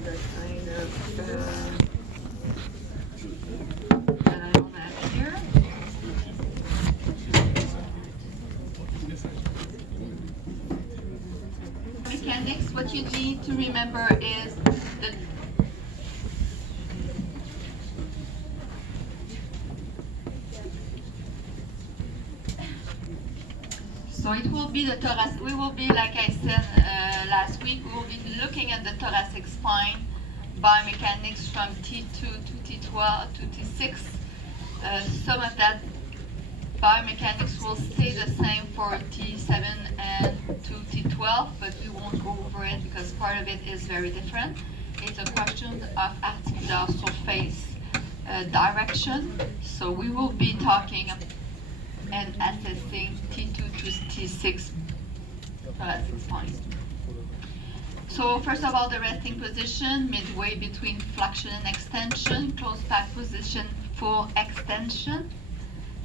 the kind of that I don't have here. Mechanics, what you need to remember is that so it will be the thoracic. We will be, like I said last week, we will be looking at the thoracic spine biomechanics from T2 to T12 to T6. Some of that biomechanics will stay the same for T7 and to T12, but we won't go over it because part of it is very different. It's a question of articular surface direction. So we will be talking and assessing T2 to T6 thoracic spine. So first of all, the resting position, midway between flexion and extension, closed back position, full extension.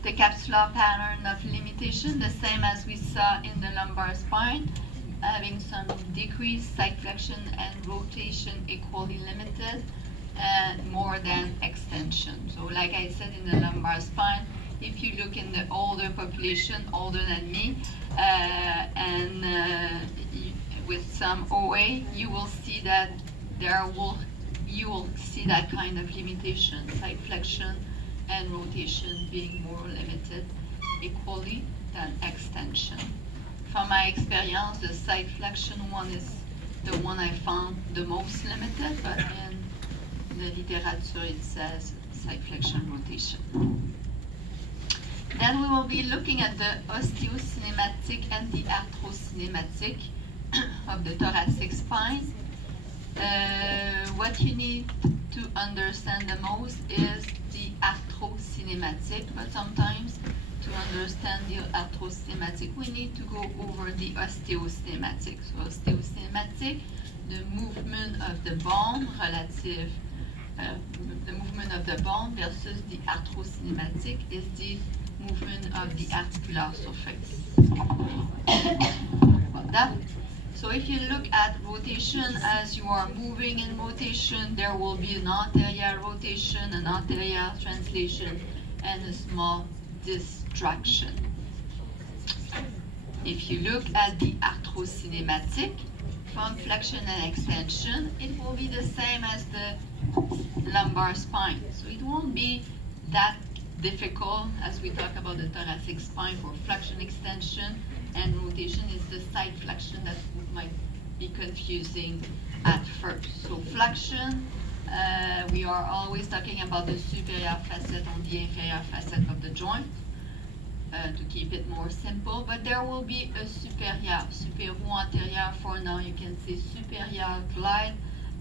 The capsular pattern of limitation, the same as we saw in the lumbar spine, having some decreased side flexion and rotation equally limited, and more than extension. So like I said in the lumbar spine, if you look in the older population, older than me, with some OA, you will see that you will see that kind of limitation, side flexion and rotation being more limited equally than extension. From my experience, the side flexion one is the one I found the most limited, but in the literature it says side flexion rotation. Then we will be looking at the osteocinematic and the arthrocinematic of the thoracic spine. What you need to understand the most is the arthrocinematic, but sometimes to understand the arthrocinematic, we need to go over the osteocinematic. So osteocinematic, the movement of the bone relative, the movement of the bone versus the arthrocinematic is the movement of the articular surface. So if you look at rotation, as you are moving in rotation, there will be an anterior rotation, an anterior translation, and a small distraction. If you look at the arthrocinematic, from flexion and extension, it will be the same as the lumbar spine. So it won't be that difficult as we talk about the thoracic spine for flexion, extension, and rotation. Is the side flexion that might be confusing at first. So flexion, we are always talking about the superior facet on the inferior facet of the joint to keep it more simple, but there will be a superior anterior. For now you can say superior glide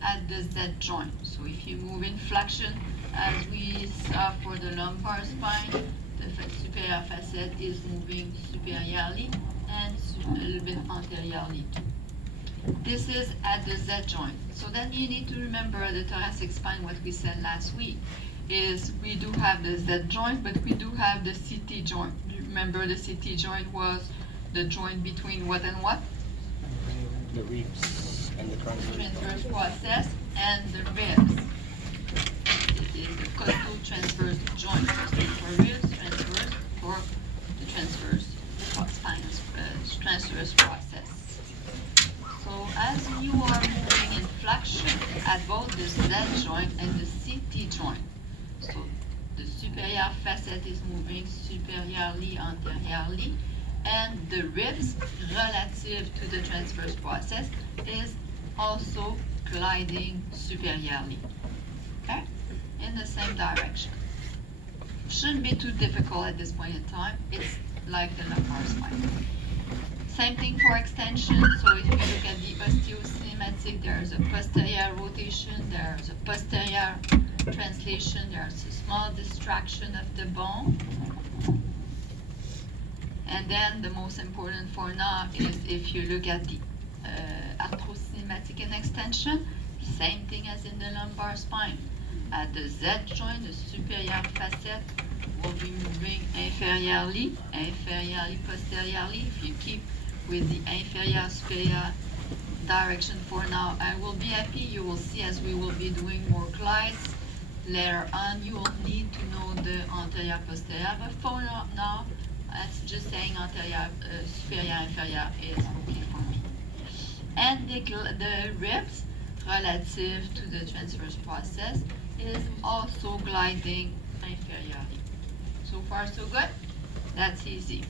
at the Z joint. So if you move in flexion, as we saw for the lumbar spine, the superior facet is moving superiorly and a little bit anteriorly. This is at the Z joint. So then you need to remember the thoracic spine, what we said last week, is we do have the Z joint, but we do have the CT joint. Remember the CT joint was the joint between what and what? The ribs and the transverse process and the ribs. It is the costal transverse joint. Costal for ribs, transverse for the transverse transverse process. So as you are moving in flexion at both the Z joint and the CT joint, so the superior facet is moving superiorly, anteriorly, and the ribs relative to the transverse process is also gliding superiorly, okay, in the same direction. Shouldn't be too difficult at this point in time. It's like the lumbar spine. Same thing for extension. So if you look at the osteocinematic, there's a posterior rotation, there's a posterior translation, there's a small distraction of the bone. And then the most important for now is if you look at the arthrocinematic and extension, same thing as in the lumbar spine. At the Z joint, the superior facet will be moving inferiorly, posteriorly. If you keep with the inferior superior direction for now. I will be happy. You will see as we will be doing more glides later on. You will need to know the anterior posterior, but for now, that's just saying anterior, superior, inferior is okay for me. And the ribs relative to the transverse process is also gliding inferiorly. So far, so good. That's easy.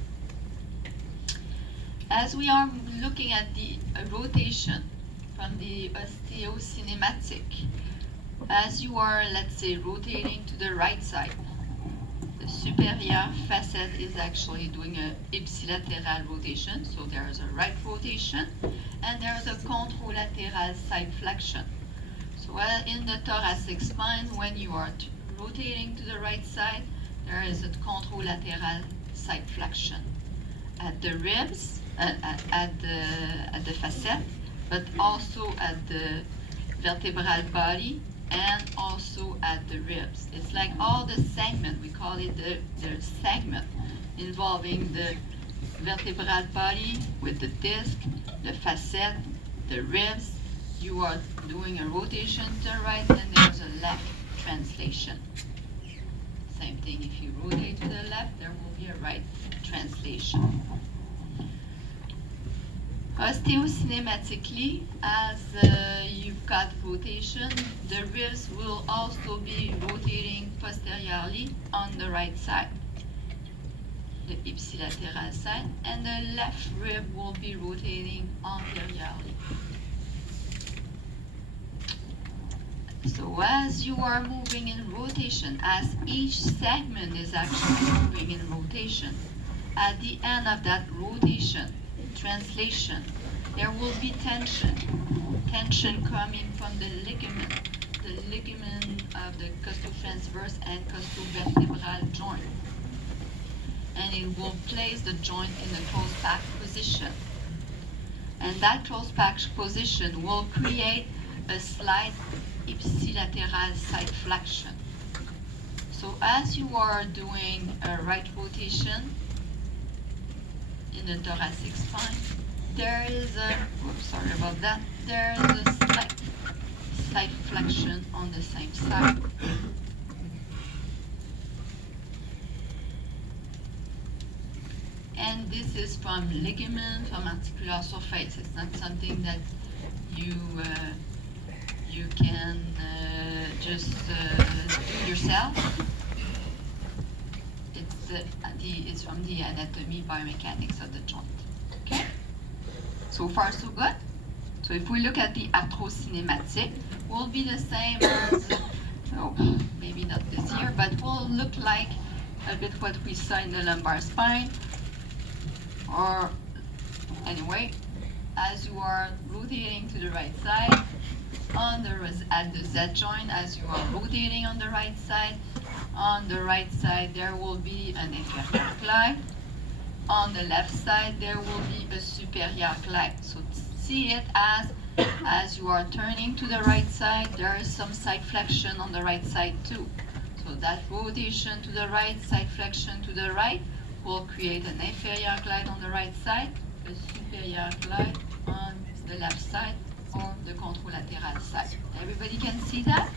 As we are looking at the rotation from the osteocinematic, as you are, let's say, rotating to the right side, the superior facet is actually doing a ipsilateral rotation, so there is a right rotation, and there is a contralateral side flexion. So in the thoracic spine, when you are rotating to the right side, there is a contralateral side flexion at the ribs, at the facet, but also at the vertebral body and also at the ribs. It's like all the segment, we call it the segment involving the vertebral body with the disc, the facet, the ribs. You are doing a rotation to the right and there's a left translation. Same thing, if you rotate to the left, there will be a right translation. Osteocinematically, as you've got rotation, the ribs will also be rotating posteriorly on the right side, the ipsilateral side, and the left rib will be rotating anteriorly. So as you are moving in rotation, as each segment is actually moving in rotation, at the end of that rotation, translation, there will be tension coming from the ligament of the costotransverse and costovertebral joint. And it will place the joint in the close back position. And that close back position will create a slight ipsilateral side flexion. So as you are doing a right rotation in the thoracic spine, there is a, sorry about that, there is a slight side flexion on the same side. And this is from ligament, from articular surface. It's not something that you can just do yourself. It's from the anatomy, biomechanics of the joint. Okay? So far, so good. So if we look at the arthrocinematic, will be the same as, maybe not this here, but will look like a bit what we saw in the lumbar spine. Or anyway, as you are rotating to the right side, at the Z joint, as you are rotating on the right side there will be an inferior glide. On the left side there will be a superior glide. So see it as you are turning to the right side, there is some side flexion on the right side too. So that rotation to the right, side flexion to the right, will create an inferior glide on the right side, a superior glide on the left side, or the contralateral side. Everybody can see that?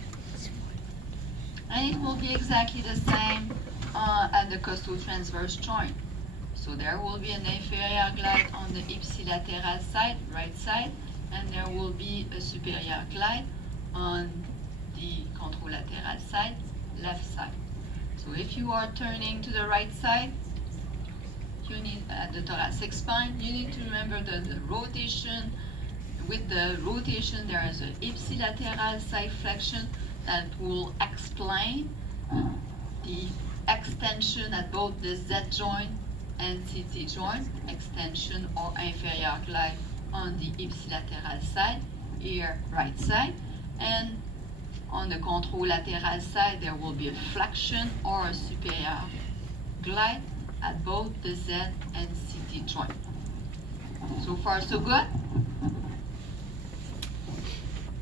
And it will be exactly the same at the costotransverse joint. So there will be an inferior glide on the ipsilateral side, right side, and there will be a superior glide on the contralateral side, left side. So if you are turning to the right side, you need at the thoracic spine, you need to remember the rotation. With the rotation, there is an ipsilateral side flexion that will explain the extension at both the Z joint and CT joint, extension or inferior glide on the ipsilateral side, here right side, and on the contralateral side there will be a flexion or a superior glide at both the Z and CT joint. So far so good?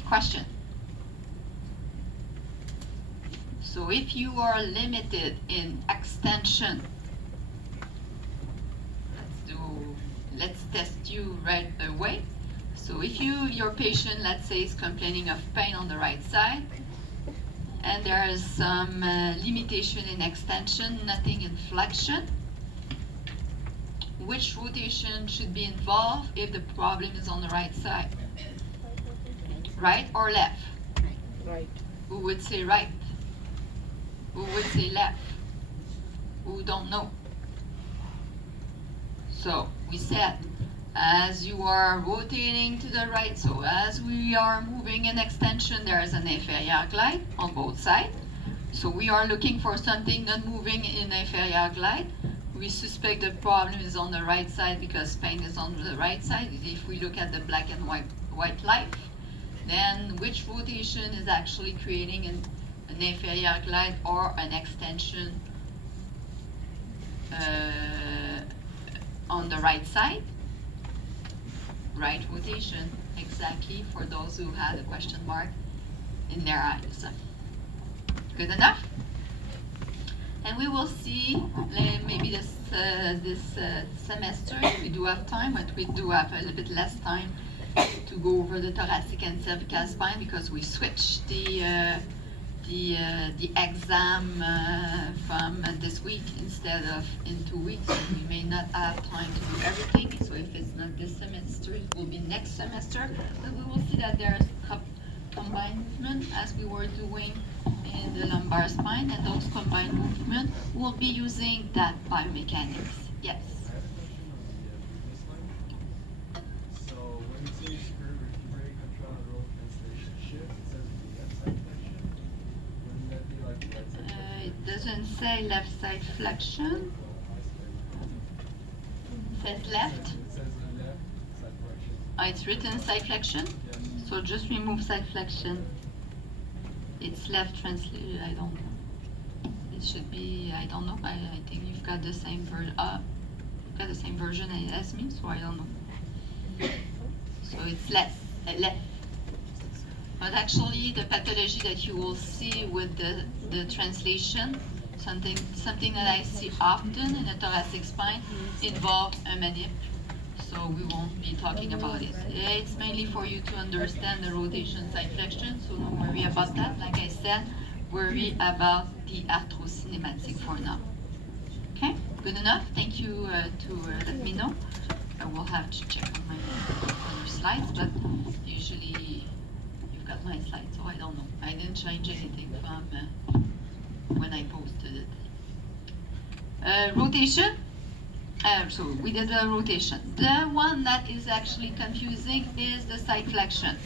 Question? So if you are limited in extension, let's test you right away. So if your patient, let's say, is complaining of pain on the right side, and there is some limitation in extension, nothing in flexion, which rotation should be involved if the problem is on the right side? Right or left? Right. Who would say right? Who would say left? Who don't know? So we said, as you are rotating to the right, so as we are moving in extension, there is an inferior glide on both sides. So we are looking for something not moving in inferior glide. We suspect the problem is on the right side because pain is on the right side. If we look at the black and white light, then which rotation is actually creating an inferior glide or an extension on the right side? Right rotation, exactly, for those who had a question mark in their eyes. Good enough? And we will see maybe this semester, if we do have time, but we do have a little bit less time to go over the thoracic and cervical spine because we switched the exam from this week instead of in 2 weeks. So we may not have time to do everything. So if it's not this semester, it will be next semester. But we will see that there's combined movement as we were doing in the lumbar spine, and those combined movement will be using that biomechanics. Yes. So when it says vertebrae contralateral translation shift, it says left side flexion. Wouldn't that be like right side flexion? It doesn't say left side flexion. It says left. It says left side flexion. It's written side flexion. Yes. So just remove side flexion. It's left translation. I don't know. It should be. I don't know. I think you've got the same version. You've got the same version as me, so I don't know. So it's left. But actually, the pathology that you will see with the translation, something that I see often in the thoracic spine, involves a manip. So we won't be talking about it. It's mainly for you to understand the rotation side flexion, so don't worry about that. Like I said, worry about the arthrocinematic for now. Okay, good enough. Thank you to let me know. I will have to check on my other slides, but usually you've got my slides, so I don't know. I didn't change anything from when I posted it. Rotation. So we did the rotation. The one that is actually confusing is the side flexion.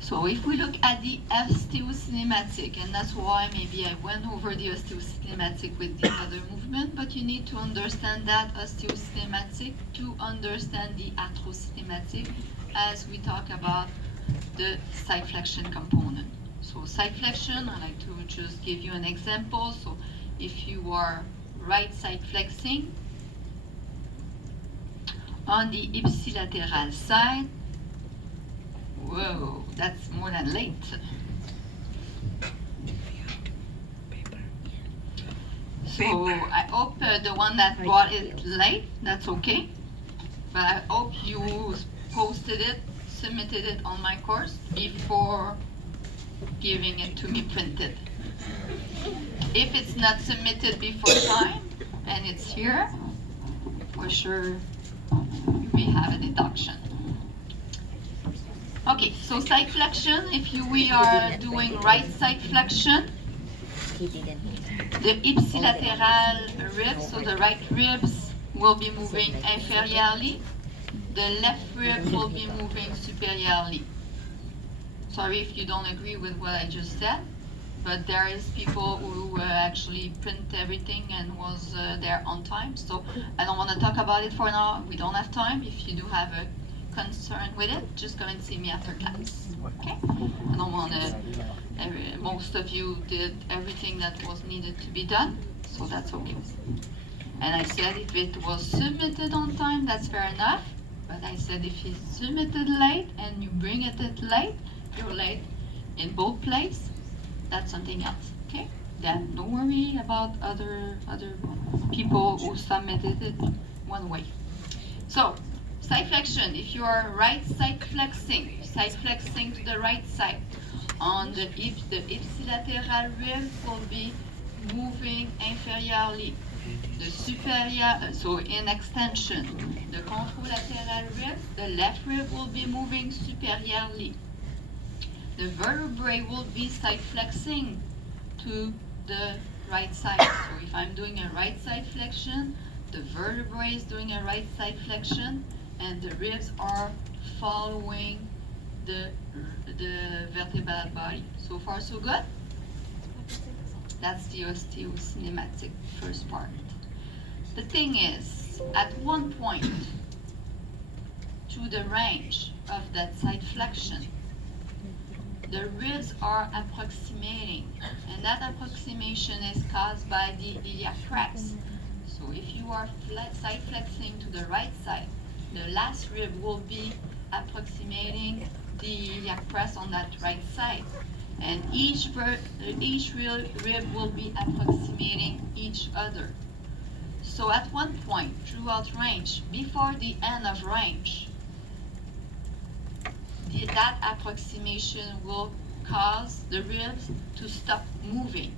So if we look at the osteocinematic, and that's why maybe I went over the osteocinematic with the other movement, but you need to understand that osteocinematic to understand the arthrocinematic as we talk about the side flexion component. So side flexion, I like to just give you an example. So if you are right side flexing on the ipsilateral side, whoa, that's more than late. So I hope the one that brought it late, that's okay. But I hope you posted it, submitted it on my course before giving it to me printed. If it's not submitted before time and it's here, for sure you may have a deduction. Okay, so side flexion, we are doing right side flexion, the ipsilateral ribs, so the right ribs will be moving inferiorly, the left rib will be moving superiorly. Sorry if you don't agree with what I just said, but there is people who actually print everything and was there on time, so I don't want to talk about it for now. We don't have time. If you do have a concern with it, just come and see me after class. Okay? I don't want to. Most of you did everything that was needed to be done, so that's okay. And I said if it was submitted on time, that's fair enough. But I said if it's submitted late and you bring it late, you're late in both places. That's something else. Okay? Then don't worry about other people who submitted it one way. So Side flexion, if you are right side flexing to the right side, on the ipsilateral rib will be moving inferiorly. The superior, so in extension, the contralateral rib, the left rib will be moving superiorly. The vertebrae will be side flexing to the right side. So if I'm doing a right side flexion, the vertebrae is doing a right side flexion, and the ribs are following the vertebral body. So far, so good? That's the osteocinematic first part. The thing is, at one point, through the range of that side flexion, the ribs are approximating, and that approximation is caused by the iliac crest. So if you are side flexing to the right side, the last rib will be approximating the iliac crest on that right side, and each rib will be approximating each other. So at one point throughout range, before the end of range, that approximation will cause the ribs to stop moving.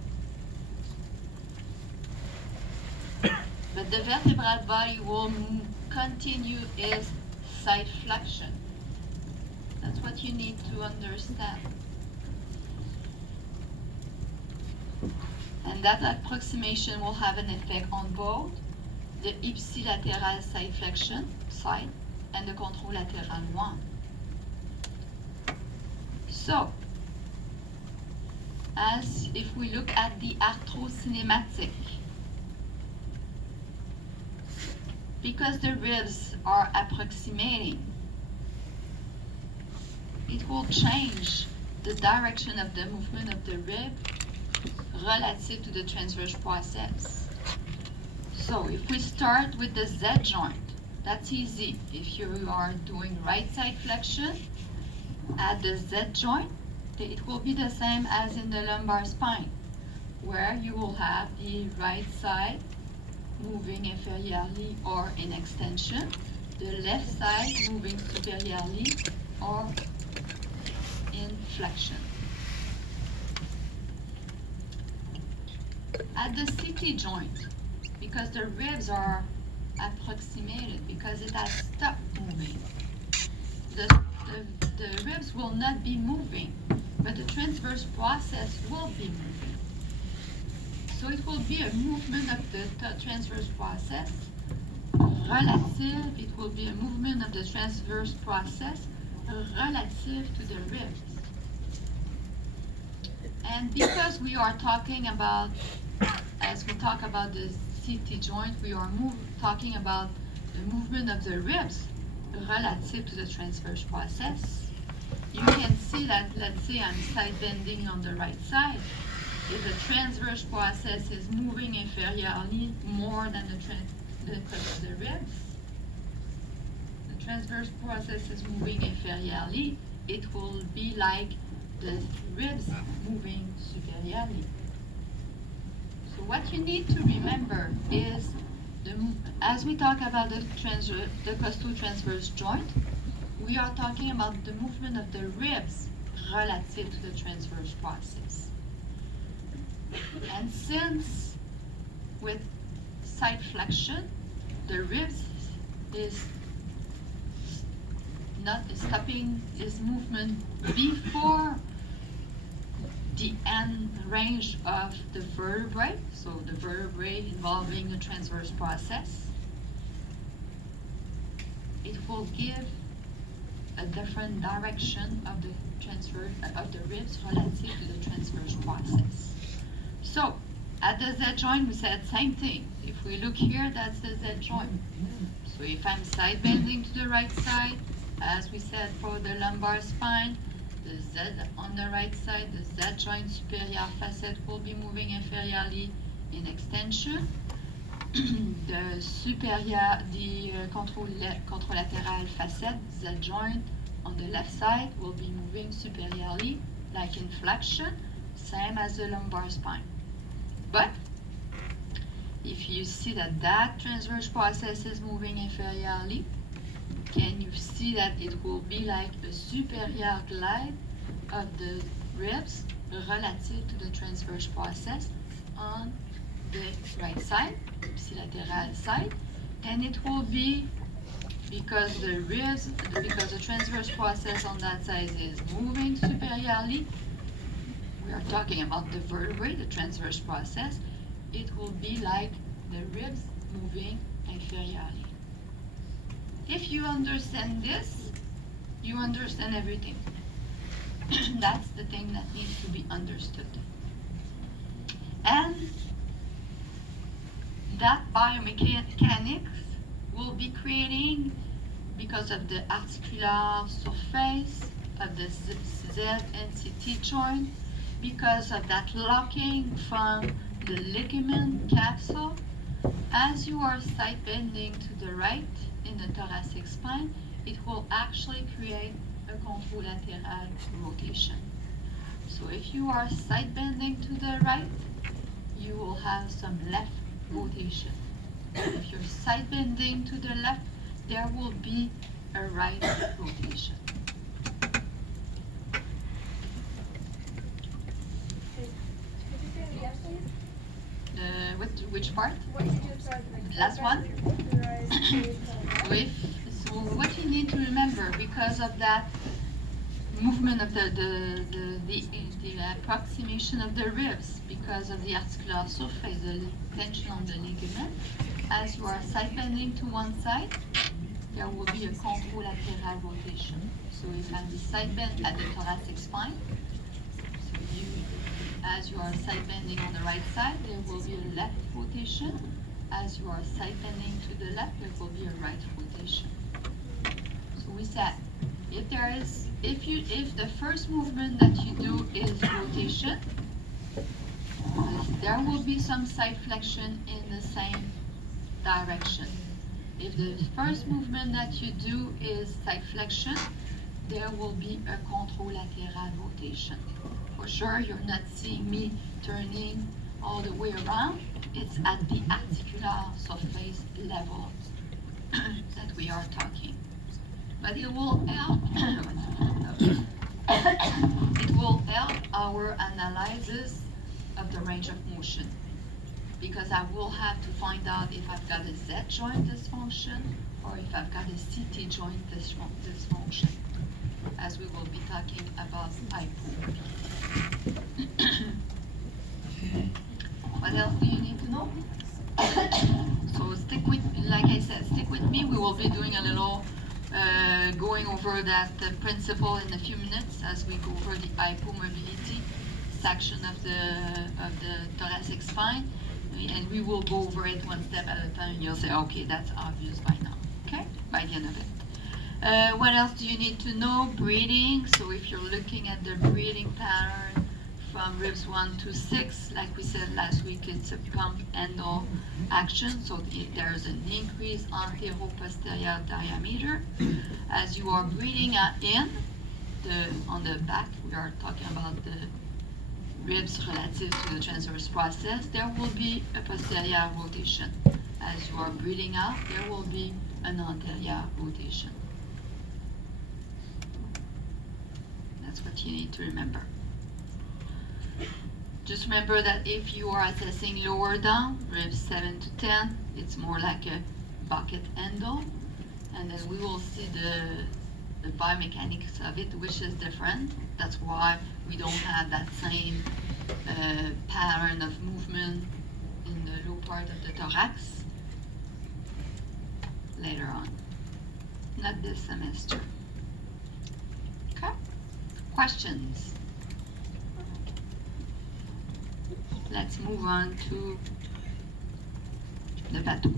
But the vertebral body will continue its side flexion. That's what you need to understand. And that approximation will have an effect on both the ipsilateral side flexion side and the contralateral one. So, as if we look at the arthrocinematic, because the ribs are approximating, it will change the direction of the movement of the rib relative to the transverse process. So if we start with the Z joint, that's easy. If you are doing right side flexion at the Z joint, it will be the same as in the lumbar spine, where you will have the right side moving inferiorly or in extension, the left side moving superiorly or in flexion. At the CT joint, because the ribs are approximated, because it has stopped moving, the ribs will not be moving, but the transverse process will be moving. So it will be a movement of the transverse process relative, it will be a movement of the transverse process relative to the ribs. And because we are talking about, as we talk about the CT joint, we are talking about the movement of the ribs relative to the transverse process. You can see that, let's say I'm side bending on the right side. If the transverse process is moving inferiorly more than the top of the ribs, the transverse process is moving inferiorly, it will be like the ribs moving superiorly. So what you need to remember is, as we talk about the costo-transverse joint, we are talking about the movement of the ribs relative to the transverse process. And since with side flexion, the ribs is not stopping its movement before the end range of the vertebrae, so the vertebrae involving the transverse process, it will give a different direction of the ribs relative to the transverse process. So at the Z joint, we said same thing. If we look here, that's the Z joint. So if I'm side bending to the right side, as we said for the lumbar spine, the Z on the right side, the Z joint superior facet will be moving inferiorly in extension. The contralateral facet, Z joint on the left side, will be moving superiorly, like in flexion, same as the lumbar spine. But if you see that transverse process is moving inferiorly, can you see that it will be like a superior glide of the ribs relative to the transverse process on the right side, ipsilateral side, and it will be because the transverse process on that side is moving superiorly. We are talking about the vertebrae, the transverse process. It will be like the ribs moving inferiorly. If you understand this, you understand everything. That's the thing that needs to be understood. And that biomechanics will be creating, because of the articular surface of the Z and CT joint, because of that locking from the ligament capsule, as you are side bending to the right in the thoracic spine, it will actually create a contralateral rotation. So if you are side bending to the right, you will have some left rotation. If you're side bending to the left, there will be a right rotation. Which part? Last one? So what you need to remember, because of that movement of the approximation of the ribs, because of the articular surface, the tension on the ligament, as you are side bending to one side, there will be a contralateral rotation. So if I have the side bend at the thoracic spine, so as you are side bending on the right side, there will be a left rotation. As you are side bending to the left, there will be a right rotation. So we said, if the first movement that you do is rotation, there will be some side flexion in the same direction. If the first movement that you do is side flexion, there will be a contralateral rotation. For sure, you're not seeing me turning all the way around. It's at the articular surface level that we are talking. But it will help. It will help our analysis of the range of motion, because I will have to find out if I've got a Z joint dysfunction or if I've got a CT joint dysfunction, as we will be talking about hypo. What else do you need to know? So like I said, stick with me. We will be doing a little going over that principle in a few minutes as we go over the hypomobility section of the thoracic spine, and we will go over it one step at a time. And you'll say, okay, that's obvious by now. Okay, by the end of it. What else do you need to know? Breathing. So if you're looking at the breathing pattern from ribs 1 to 6, like we said last week, it's a pump handle action. So there's an increase antero-posterior diameter. As you are breathing in, on the back, we are talking about the ribs relative to the transverse process, there will be a posterior rotation. As you are breathing out, there will be an anterior rotation. That's what you need to remember. Just remember that if you are assessing lower down, ribs 7 to 10, it's more like a bucket handle. And then we will see the biomechanics of it, which is different. That's why we don't have that same pattern of movement in the low part of the thorax later on. Not this semester. Okay? Questions? Let's move on to the pathhho.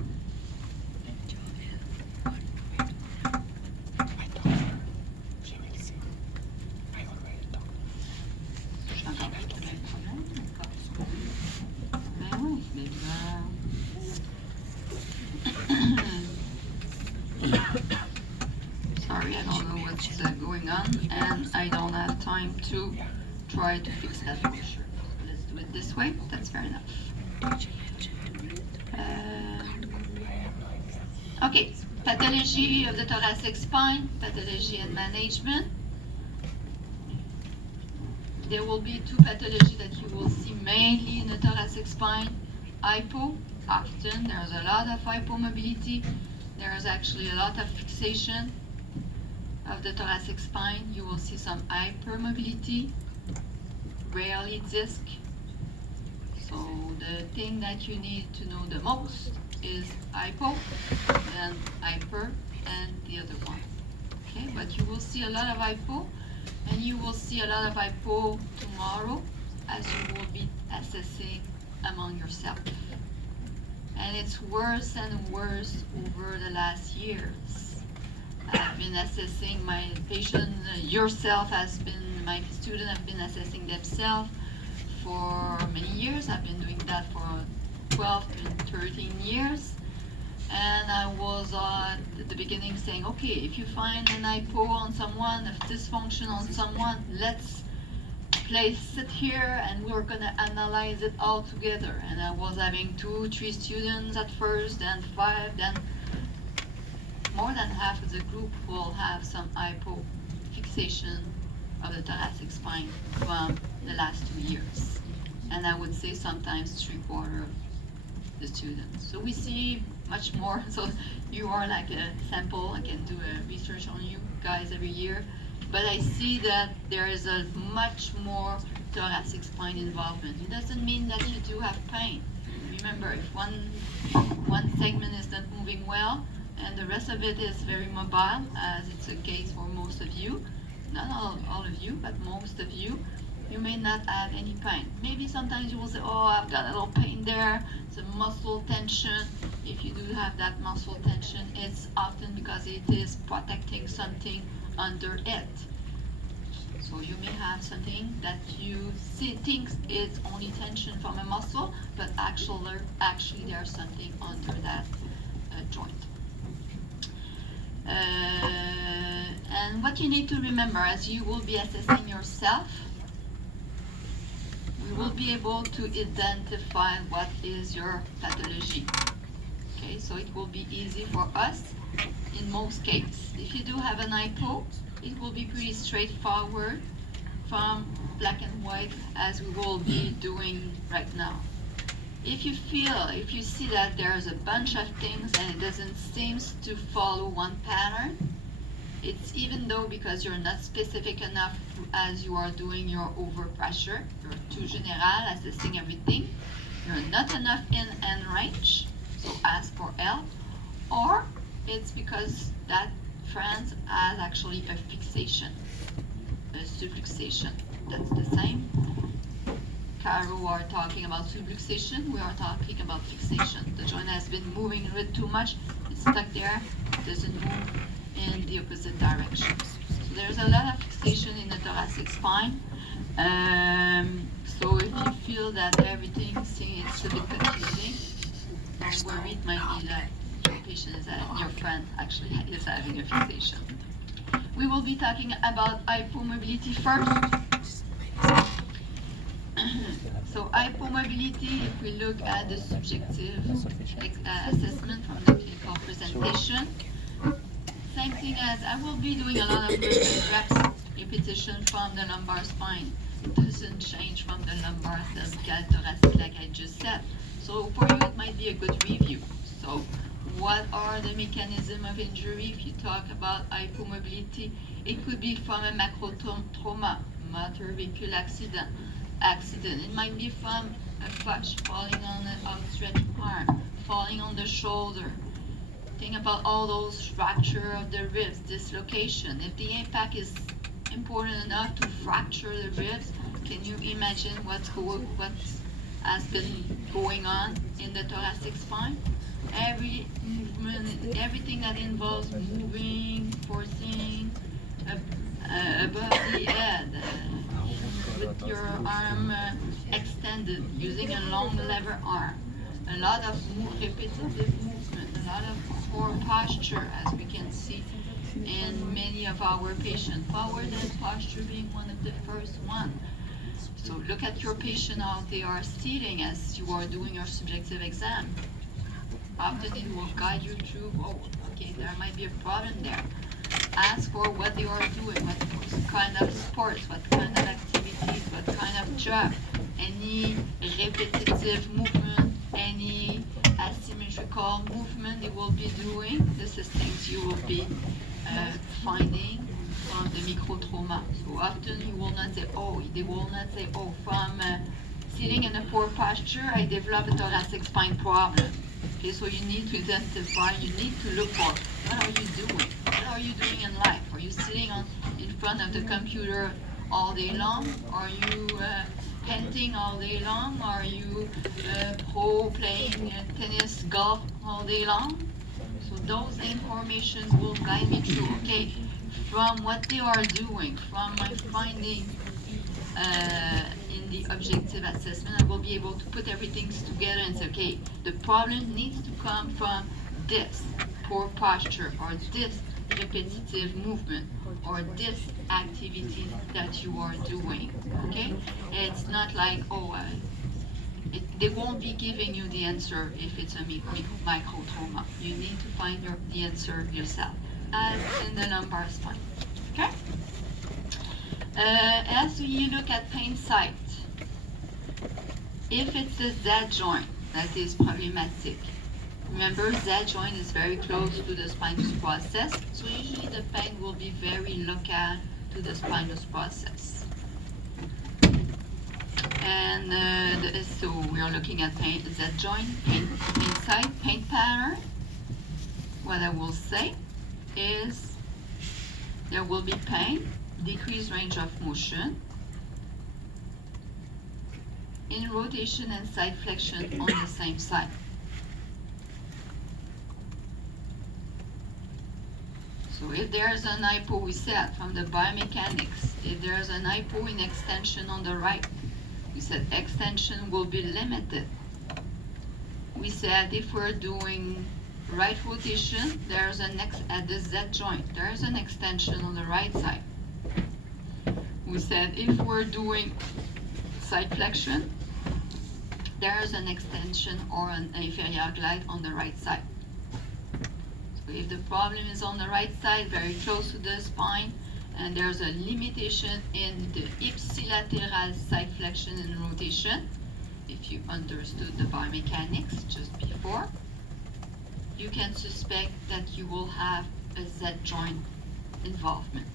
Sorry, I don't know what's going on, and I don't have time to try to fix that for sure. Let's do it this way. That's fair enough. Okay, Pathology of the thoracic spine, pathology and management. There will be two pathologies that you will see mainly in the thoracic spine. Hypo, often there's a lot of hypomobility. There's actually a lot of fixation of the thoracic spine. You will see some hypermobility, rarely disc. So the thing that you need to know the most is hypo, then hyper, and the other one. Okay, but you will see a lot of hypo, and you will see a lot of hypo tomorrow as you will be assessing among yourself. And it's worse and worse over the last years. I've been assessing my patient, yourself has been, my student have been assessing themselves for many years. I've been doing that for 12 to 13 years. And I was at the beginning saying, okay, if you find an hypo on someone, a dysfunction on someone, let's place it here and we're gonna analyze it all together. And I was having 2, 3 students at first, then 5, then more than half of the group will have some hypo fixation of the thoracic spine from the last 2 years. And I would say sometimes 3/4 of the students. So we see much more. So you are like a sample. I can do a research on you guys every year. But I see that there is a much more thoracic spine involvement. It doesn't mean that you do have pain. Remember, if one segment is not moving well and the rest of it is very mobile, as it's the case for most of you, not all of you, but most of you, you may not have any pain. Maybe sometimes you will say, oh, I've got a little pain there, it's a muscle tension. If you do have that muscle tension, it's often because it is protecting something under it. So you may have something that you think is only tension from a muscle, but actually there's something under that joint. And what you need to remember as you will be assessing yourself, we will be able to identify what is your pathology. Okay, so it will be easy for us in most cases. If you do have an hypo, it will be pretty straightforward from black and white as we will be doing right now. If you see that there's a bunch of things and it doesn't seem to follow one pattern, it's even though because you're not specific enough as you are doing your overpressure, you're too general, assessing everything, you're not enough in and range, so ask for help, or it's because that friend has actually a fixation, a subluxation. That's the same. Caro are talking about subluxation, we are talking about fixation. The joint has been moving a bit too much, it's stuck there, it doesn't move in the opposite direction. So there's a lot of fixation in the thoracic spine. So if you feel that everything it's a bit confusing, don't worry, it might be that your patient is your friend actually is having a fixation. We will be talking about hypomobility first. So hypomobility, if we look at the subjective assessment from the clinical presentation, same thing as I will be doing a lot of reps, repetition from the lumbar spine. It doesn't change from the lumbar cervical thoracic like I just said. So for you it might be a good review. So what are the mechanisms of injury? If you talk about hypomobility, it could be from a macro trauma, motor vehicle accident. It might be from a flush, falling on an outstretched arm, falling on the shoulder. Think about all those fracture of the ribs, dislocation. If the impact is important enough to fracture the ribs, can you imagine what has been going on in the thoracic spine? Every movement, everything that involves moving, forcing above the head, with your arm extended, using a long lever arm. A lot of repetitive movement, a lot of poor posture, as we can see in many of our patients. Forward and posture being one of the first one. So look at your patient how they are sitting as you are doing your subjective exam. Often it will guide you through, oh, okay, there might be a problem there. Ask for what they are doing, what kind of sports, what kind of activities, what kind of job, any repetitive movement, any asymmetrical movement they will be doing. This is things you will be finding from the micro-trauma. So often you will not say, they will not say, from sitting in a poor posture, I develop a thoracic spine problem. Okay, so you need to identify, you need to look for, what are you doing? What are you doing in life? Are you sitting in front of the computer all day long? Are you painting all day long? Are you playing tennis, golf all day long? So those information will guide me through, okay, from what they are doing, from my finding in the objective assessment, I will be able to put everything together and say, okay, the problem needs to come from this poor posture, or this repetitive movement, or this activity that you are doing, okay? It's not like, they won't be giving you the answer if it's a micro-trauma. You need to find the answer yourself, as in the lumbar spine, okay? As you look at pain site, if it's the Z joint that is problematic, remember Z joint is very close to the spinous process, so usually the pain will be very local to the spinous process. And so we are looking at pain, Z joint, pain site, pain pattern. What I will say is there will be pain, decreased range of motion, in rotation and side flexion on the same side. So if there's an hypo, we said from the biomechanics, if there's an hypo in extension on the right, we said extension will be limited. We said if we're doing right rotation, there's at the Z joint, there's an extension on the right side. We said if we're doing side flexion, there's an extension or an inferior glide on the right side. So if the problem is on the right side, very close to the spine, and there's a limitation in the ipsilateral side flexion and rotation, if you understood the biomechanics just before, you can suspect that you will have a Z joint involvement.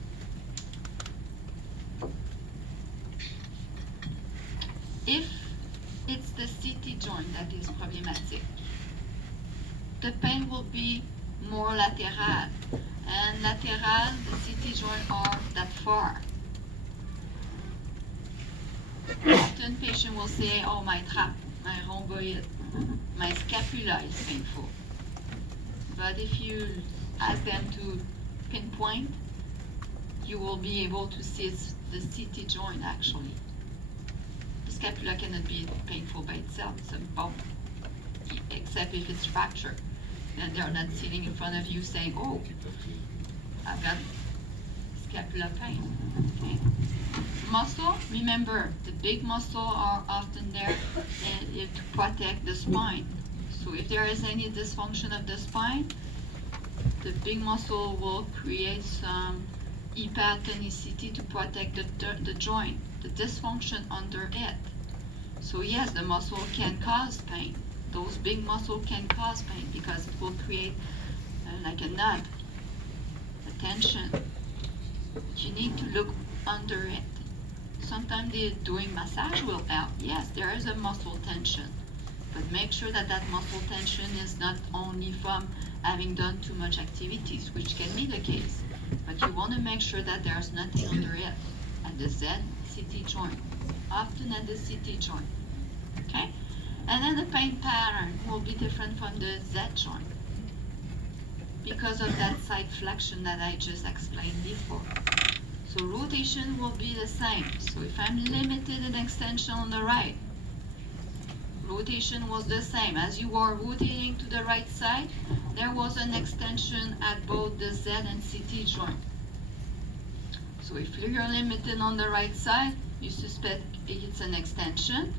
If it's the CT joint that is problematic, the pain will be more lateral, and lateral, the CT joint are that far. Often patient will say, my trap, my rhomboid, my scapula is painful. But if you ask them to pinpoint, you will be able to see it's the CT joint actually. The scapula cannot be painful by itself, it's a bump, except if it's fractured. And they're not sitting in front of you saying, I've got scapular pain. Okay. Muscle, remember, the big muscle are often there to protect the spine. So if there is any dysfunction of the spine, the big muscle will create some hypertonicity to protect the joint, the dysfunction under it. So yes, the muscle can cause pain. Those big muscles can cause pain because it will create like a knot, a tension. But you need to look under it. Sometimes doing massage will help. Yes, there is a muscle tension, but make sure that that muscle tension is not only from having done too much activities, which can be the case, but you want to make sure that there's nothing under it at the Z CT joint, often at the CT joint. Okay? And then the pain pattern will be different from the Z joint because of that side flexion that I just explained before. So rotation will be the same. So if I'm limited in extension on the right, rotation was the same. As you are rotating to the right side, there was an extension at both the Z and CT joint. So if you're limited on the right side, you suspect it's an extension.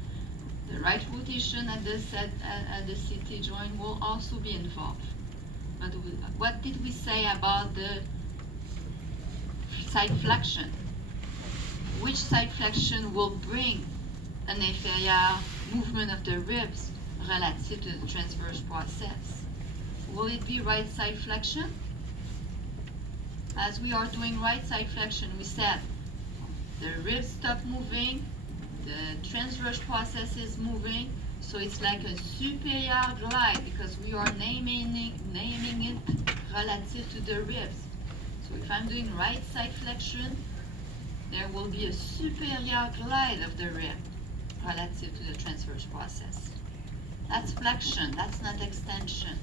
The right rotation at the CT joint will also be involved. What did we say about the side flexion? Which side flexion will bring an inferior movement of the ribs relative to the transverse process? Will it be right side flexion? As we are doing right side flexion, we said the ribs stop moving, the transverse process is moving, so it's like a superior glide because we are naming it relative to the ribs. So if I'm doing right side flexion, there will be a superior glide of the rib relative to the transverse process. That's flexion, that's not extension.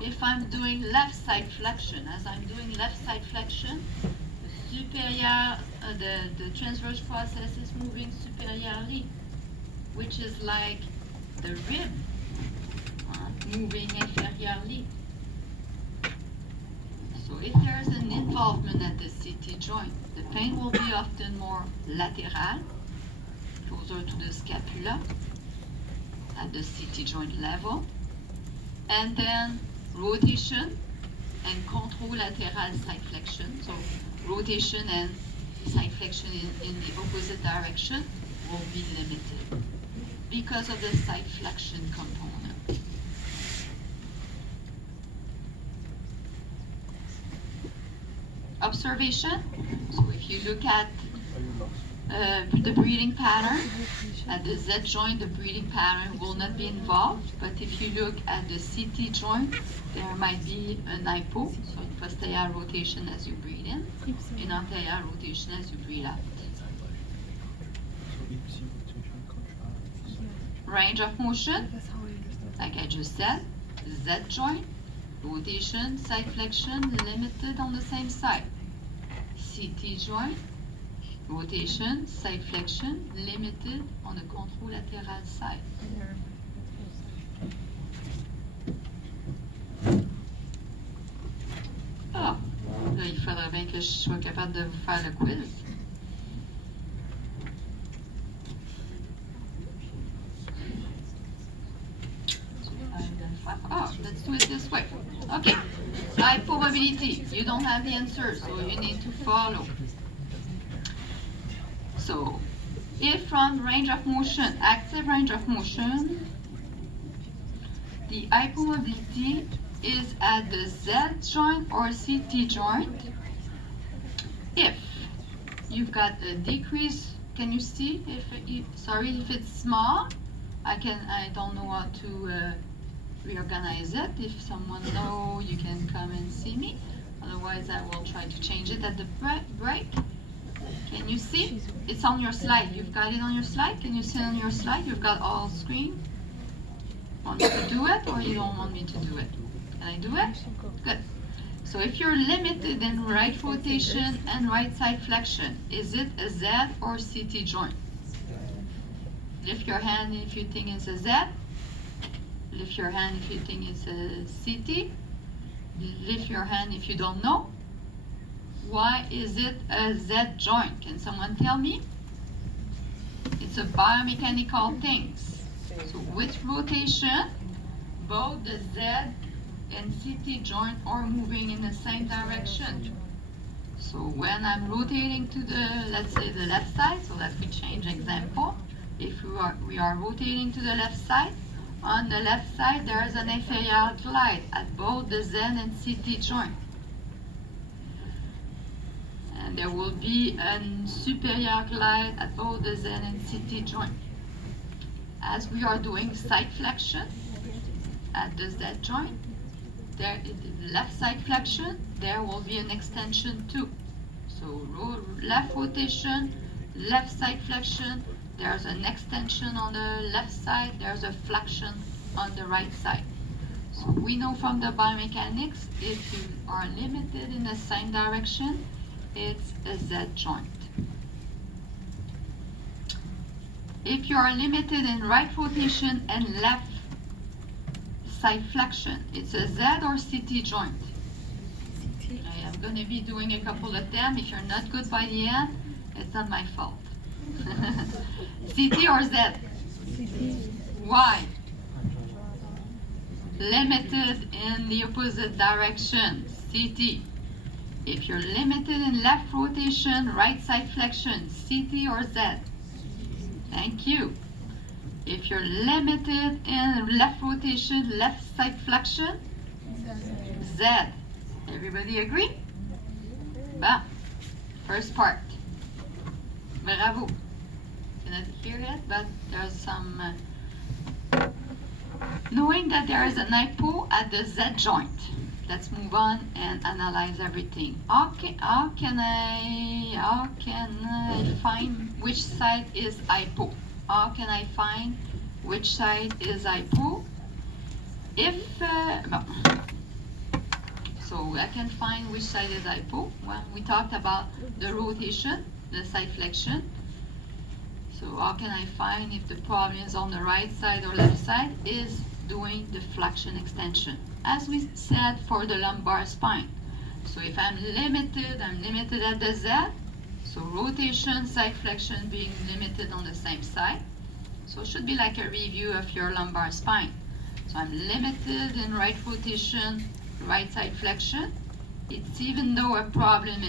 If I'm doing left side flexion, as I'm doing left side flexion, the superior, the transverse process is moving superiorly, which is like the rib moving inferiorly. So if there's an involvement at the CT joint, the pain will be often more lateral, closer to the scapula, at the CT joint level, and then rotation and contralateral side flexion. So rotation and side flexion in the opposite direction will be limited because of the side flexion component. Observation. So if you look at the breathing pattern, at the Z joint, the breathing pattern will not be involved, but if you look at the CT joint, there might be an hypo, so posterior rotation as you breathe in, and anterior rotation as you breathe out. Range of motion, like I just said, Z joint, rotation, side flexion, limited on the same side. CT joint, rotation, side flexion, limited on the contralateral side. Ah, là, il faudrait bien que je sois capable de vous faire le quiz. Oh, let's do it this way. Okay, high probability. You don't have the answer, so you need to follow. So, if from range of motion, active range of motion, the hypomobility is at the Z joint or CT joint. If you've got a decrease, can you see if it's small? I don't know how to reorganize it. If someone knows, you can come and see me. Otherwise, I will try to change it at the break. Can you see? It's on your slide. You've got it on your slide. Can you see on your slide? You've got all screen. Want me to do it or you don't want me to do it? Can I do it? Good. So if you're limited in right rotation and right side flexion, is it a Z or CT joint? Lift your hand if you think it's a Z. Lift your hand if you think it's a CT. Lift your hand if you don't know. Why is it a Z joint? Can someone tell me? It's a biomechanical thing. So with rotation, both the Z and CT joint are moving in the same direction. So when I'm rotating to the, let's say the left side, so let me change example. If we are rotating to the left side, on the left side there is an inferior glide at both the Z and CT joint. And there will be a superior glide at both the Z and CT joint. As we are doing side flexion at the Z joint, there is the left side flexion, there will be an extension too. So left rotation, left side flexion, there's an extension on the left side, there's a flexion on the right side. So we know from the biomechanics, if you are limited in the same direction, it's a Z joint. If you are limited in right rotation and left side flexion, it's a Z or CT joint? I am going to be doing a couple of them. If you're not good by the end, it's not my fault. CT or Z? CT. Why? limited in the opposite direction, CT. If you're limited in left rotation, right side flexion, CT or Z? Thank you. If you're limited in left rotation, left side flexion, Z. Everybody agree? Bah. First part. Bravo. Cannot hear it, but there's some. Knowing that there is an hypo at the Z joint. Let's move on and analyze everything. How can I find which side is hypo? How can I find which side is hypo? So I can find which side is hypo. Well, we talked about the rotation, the side flexion. So how can I find if the problem is on the right side or left side? Is doing the flexion extension, as we said for the lumbar spine. So if I'm limited at the Z. So rotation, side flexion being limited on the same side. So it should be like a review of your lumbar spine. So I'm limited in right rotation, right side flexion. It's even though a problem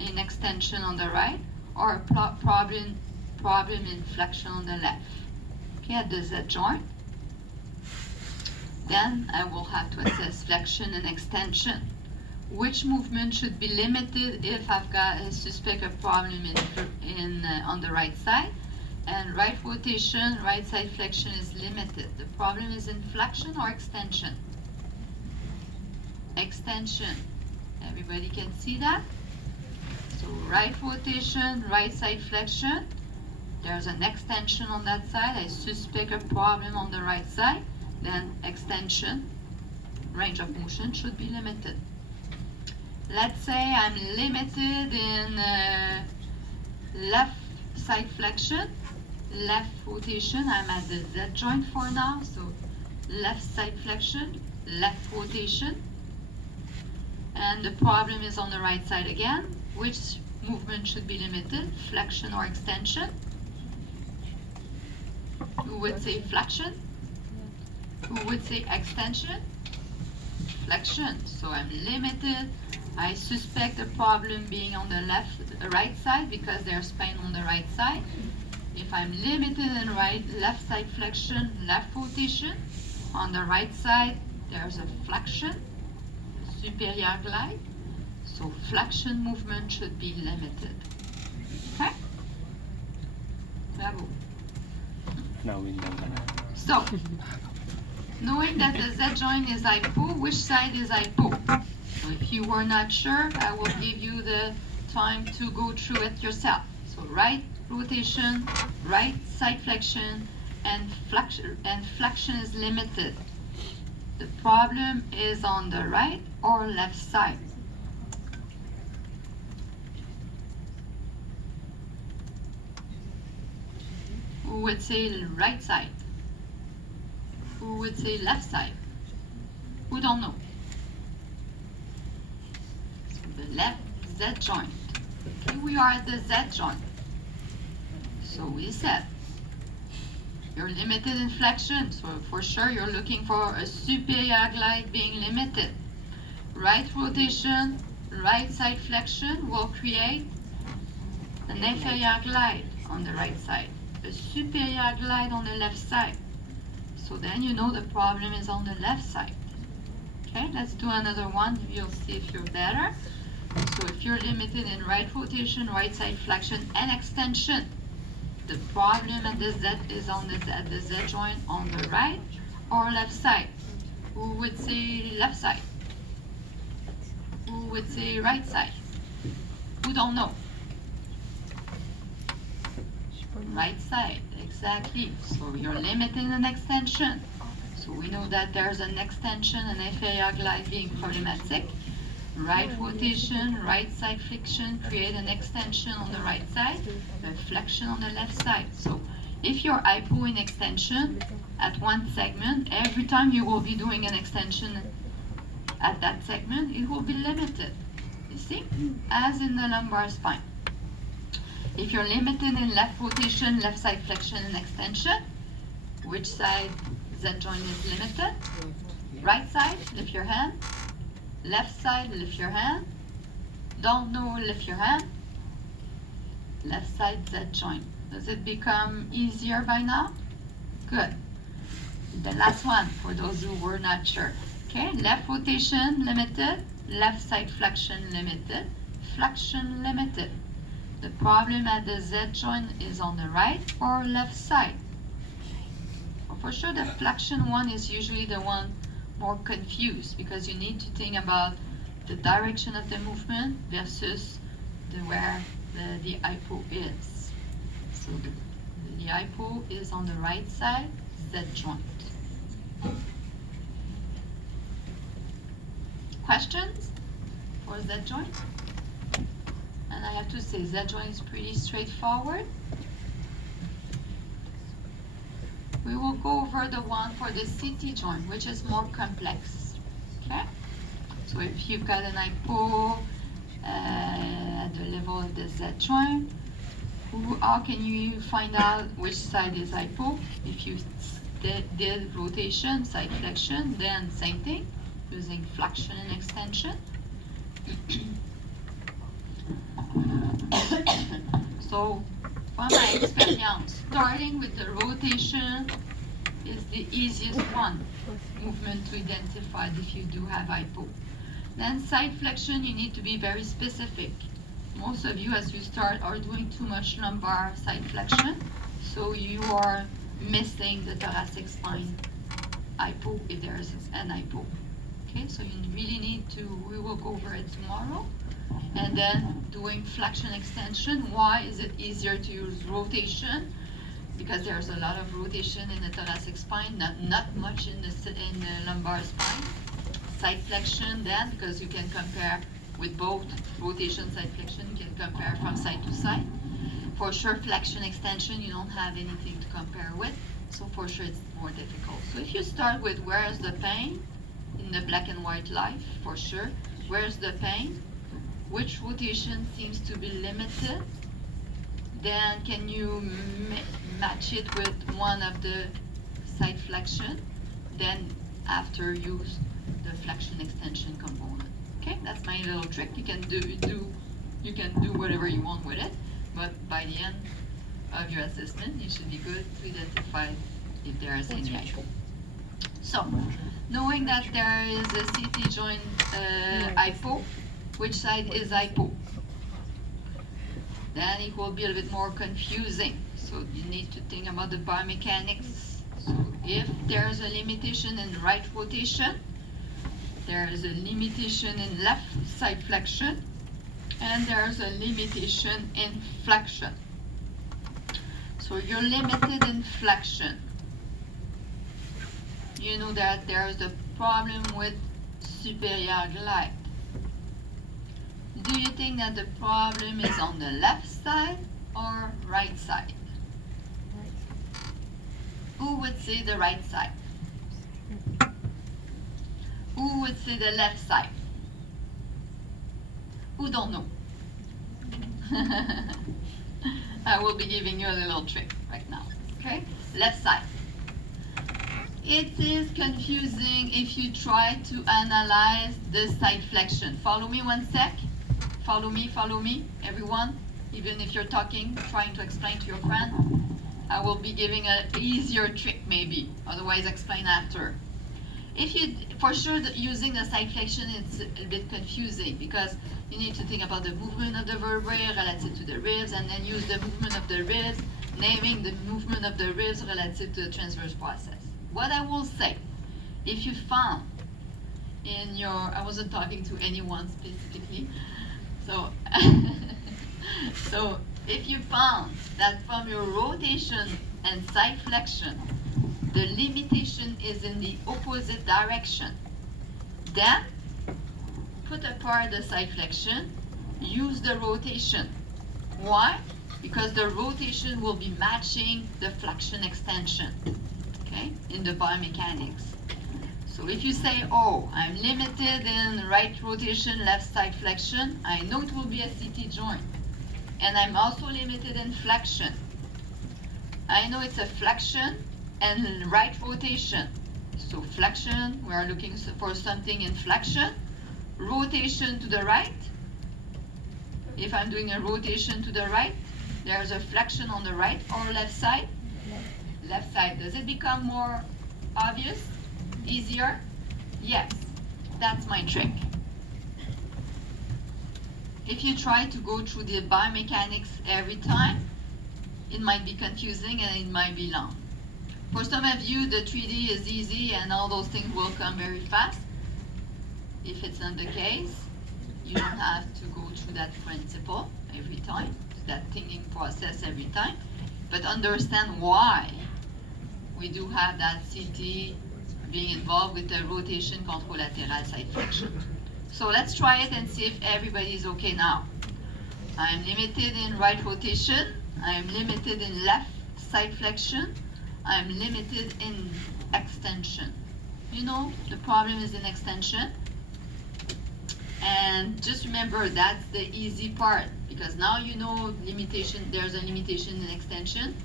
in extension on the right or a problem in flexion on the left. Okay, at the Z joint. Then I will have to assess flexion and extension. Which movement should be limited if I've got a suspect of problem on the right side, and right rotation, right side flexion is limited. The problem is in flexion or extension? Extension. Everybody can see that? So right rotation, right side flexion. There's an extension on that side. I suspect a problem on the right side. Then extension, range of motion should be limited. Let's say I'm limited in left side flexion, left rotation. I'm at the Z joint for now, so left side flexion, left rotation. And the problem is on the right side again. Which movement should be limited, flexion or extension? Who would say flexion? Who would say extension? Flexion. So I'm limited. I suspect the problem being on the right side because there's pain on the right side. If I'm limited in left side flexion, left rotation, on the right side there's a flexion, superior glide. So flexion movement should be limited. Okay? Bravo. No, we don't. So, knowing that the Z joint is hypo, which side is hypo? So if you were not sure, I will give you the time to go through it yourself. So right rotation, right side flexion, and flexion is limited. The problem is on the right or left side. Who would say right side? Who would say left side? Who don't know? So the left Z joint. Okay, we are at the Z joint. So we said you're limited in flexion, so for sure you're looking for a superior glide being limited. Right rotation, right side flexion will create an inferior glide on the right side, a superior glide on the left side. So then you know the problem is on the left side. Okay, let's do another one. You'll see if you're better. So if you're limited in right rotation, right side flexion, and extension, the problem at the Z is at the Z joint on the right or left side. Who would say left side? Who would say right side? Who don't know? Right side, exactly. So you're limited in extension. So we know that there's an extension, an inferior glide being problematic. Right rotation, right side flexion, create an extension on the right side, a flexion on the left side. So if you're hypo in extension at one segment, every time you will be doing an extension at that segment, it will be limited. You see? As in the lumbar spine. If you're limited in left rotation, left side flexion and extension, which side Z joint is limited? Right side, lift your hand. Left side, lift your hand. Don't know, lift your hand. Left side Z joint. Does it become easier by now? Good. The last one, for those who were not sure. Okay, left rotation limited, left side flexion limited, flexion limited. The problem at the Z joint is on the right or left side. For sure, the flexion one is usually the one more confused because you need to think about the direction of the movement versus where the hypo is. So the hypo is on the right side, Z joint. Questions for Z joint? And I have to say Z joint is pretty straightforward. We will go over the one for the CT joint, which is more complex. Okay? So if you've got an hypo at the level of the Z joint, how can you find out which side is hypo? If you did rotation, side flexion, then same thing, using flexion and extension. So, from my experience, starting with the rotation is the easiest one movement to identify if you do have hypo. Then side flexion, you need to be very specific. Most of you, as you start, are doing too much lumbar side flexion, so you are missing the thoracic spine hypo if there is an hypo. Okay, so you really need to, we will go over it tomorrow. And then doing flexion extension. Why is it easier to use rotation? Because there's a lot of rotation in the thoracic spine, not much in the lumbar spine. Side flexion then, because you can compare with both rotation, side flexion, you can compare from side to side. For sure, flexion extension, you don't have anything to compare with, so for sure it's more difficult. So if you start with where's the pain, in the black and white life, for sure, where's the pain? Which rotation seems to be limited? Then can you match it with one of the side flexion? Then after use the flexion extension component. Okay, that's my little trick. You can do whatever you want with it, but by the end of your assessment, you should be good to identify if there is any hypo. So, knowing that there is a CT joint hypo, which side is hypo? Then it will be a little bit more confusing. So you need to think about the biomechanics. So if there's a limitation in right rotation, there is a limitation in left side flexion, and there's a limitation in flexion. So you're limited in flexion. You know that there's a problem with superior glide. Do you think that the problem is on the left side or right side? Who would say the right side? Who would say the left side? Who don't know? I will be giving you a little trick right now. Okay? Left side. It is confusing if you try to analyze the side flexion. Follow me one sec. Follow me, everyone. Even if you're talking, trying to explain to your friend, I will be giving an easier trick maybe. Otherwise, explain after. If you, for sure, using the side flexion, it's a bit confusing because you need to think about the movement of the vertebrae relative to the ribs, and then use the movement of the ribs, naming the movement of the ribs relative to the transverse process. What I will say, if you found in your, I wasn't talking to anyone specifically, so, so if you found that from your rotation and side flexion, the limitation is in the opposite direction, then put apart the side flexion, use the rotation. Why? Because the rotation will be matching the flexion extension, okay, in the biomechanics. So if you say, oh, I'm limited in right rotation, left side flexion, I know it will be a CT joint. And I'm also limited in flexion. I know it's a flexion and right rotation. So flexion, we are looking for something in flexion. Rotation to the right. If I'm doing a rotation to the right, there's a flexion on the right or left side. Left side. Does it become more obvious? Easier? Yes. That's my trick. If you try to go through the biomechanics every time, it might be confusing and it might be long. For some of you, the 3D is easy and all those things will come very fast. If it's not the case, you don't have to go through that principle every time, that thinking process every time, but understand why we do have that CT being involved with the rotation contralateral side flexion. So let's try it and see if everybody is okay now. I'm limited in right rotation. I'm limited in left side flexion. I'm limited in extension. You know, the problem is in extension. And just remember, that's the easy part, because now you know limitation, there's a limitation in extension.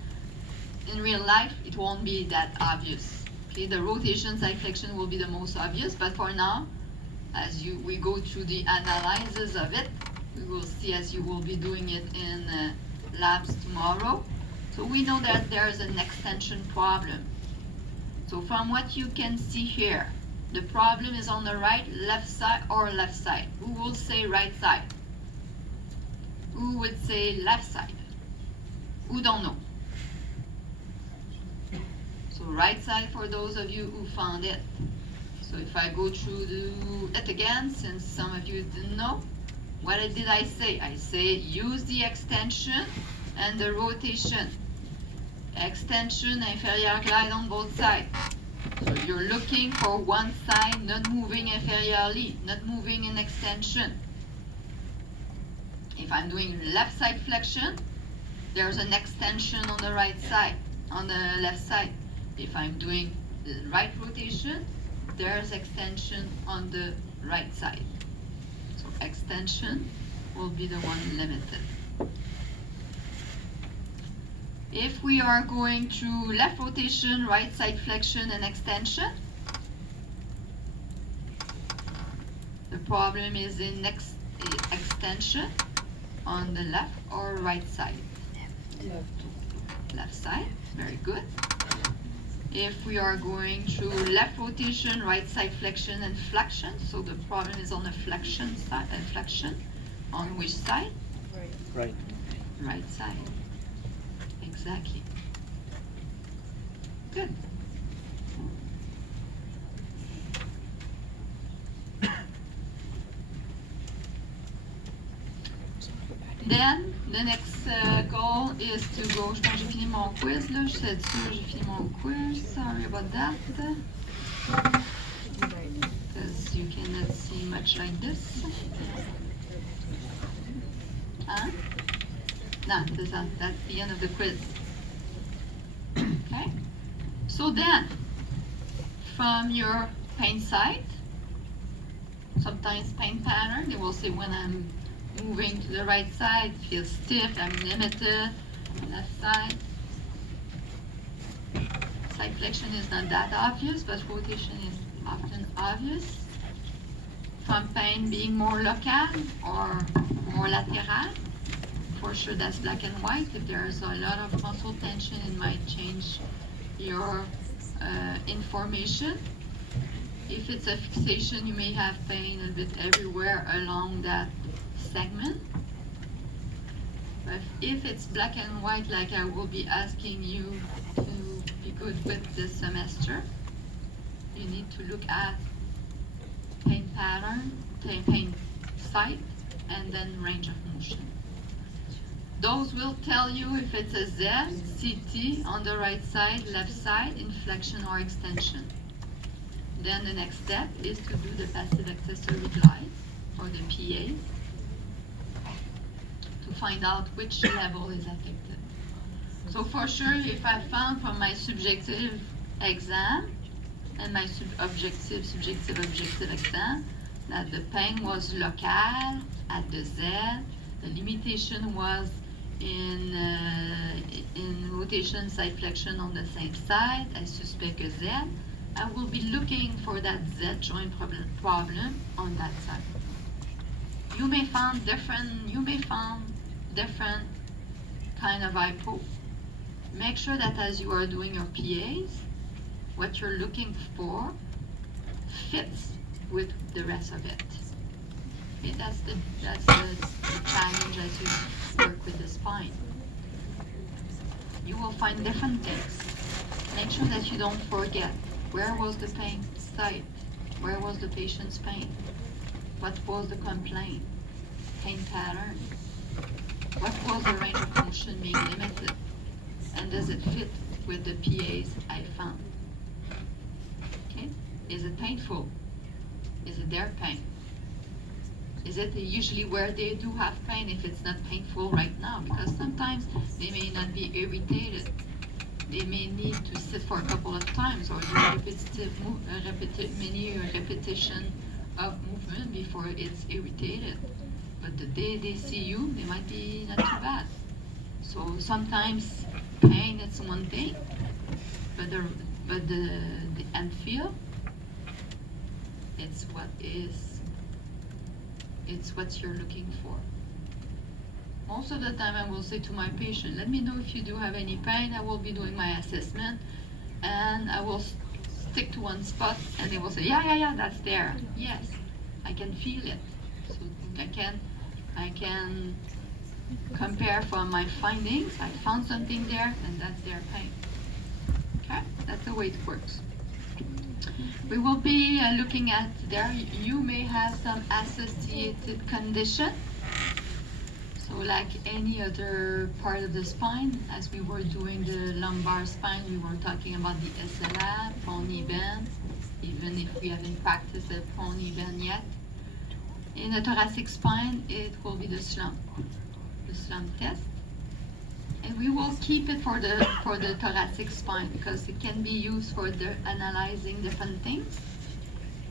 In real life, it won't be that obvious. Okay, the rotation side flexion will be the most obvious, but for now, as we go through the analysis of it, we will see as you will be doing it in labs tomorrow. So we know that there's an extension problem. So from what you can see here, the problem is on the right, left side, or left side. Who will say right side? Who would say left side? Who don't know? So right side for those of you who found it. So if I go through it again, since some of you didn't know, what did I say? I say use the extension and the rotation. Extension, inferior glide on both sides. So you're looking for one side not moving inferiorly, not moving in extension. If I'm doing left side flexion, there's an extension on the right side, on the left side. If I'm doing right rotation, there's extension on the right side. So extension will be the one limited. If we are going through left rotation, right side flexion, and extension, the problem is in extension on the left or right side. Left side, very good. If we are going through left rotation, right side flexion, and flexion, so the problem is on the flexion side, flexion, on which side? Right. Right side. Exactly. Good. Then, the next goal is to go, je pense que j'ai fini mon quiz là, je suis sûre j'ai fini mon quiz, sorry about that. Because you cannot see much like this. Huh? No, that's the end of the quiz. Okay? So then, from your pain side, sometimes pain pattern, they will say when I'm moving to the right side, feels stiff, I'm limited. Left side. Side flexion is not that obvious, but rotation is often obvious. From pain being more local or more lateral, for sure that's black and white. If there's a lot of muscle tension, it might change your information. If it's a fixation, you may have pain a bit everywhere along that segment. But if it's black and white, like I will be asking you to be good with this semester, you need to look at pain pattern, pain site, and then range of motion. Those will tell you if it's a Z, CT on the right side, left side, inflection or extension. Then the next step is to do the passive accessory glide, or the PA, to find out which level is affected. So for sure, if I found from my subjective exam and my objective exam that the pain was local at the Z, the limitation was in rotation side flexion on the same side, I suspect a Z, I will be looking for that Z joint problem on that side. You may find different kind of hypo. Make sure that as you are doing your PAs, what you're looking for fits with the rest of it. Okay, that's the challenge as you work with the spine. You will find different things. Make sure that you don't forget where was the pain site, where was the patient's pain, what was the complaint, pain pattern, what was the range of motion being limited, and does it fit with the PAs I found? Okay, is it painful? Is it their pain? Is it usually where they do have pain if it's not painful right now? Because sometimes they may not be irritated. They may need to sit for a couple of times or do repetition of movement before it's irritated. But the day they see you, they might be not too bad. So sometimes pain is one thing, but the end feel, it's what you're looking for. Most of the time I will say to my patient, let me know if you do have any pain. I will be doing my assessment and I will stick to one spot and they will say, yeah, that's there. Yes, I can feel it. So I can compare from my findings. I found something there and that's their pain. Okay, that's the way it works. We will be looking at there. You may have some associated condition. So like any other part of the spine, as we were doing the lumbar spine, we were talking about the SLA, pony bend, even if we haven't practiced the pony bend yet. In the thoracic spine, it will be the slump test. And we will keep it for the thoracic spine because it can be used for analyzing different things.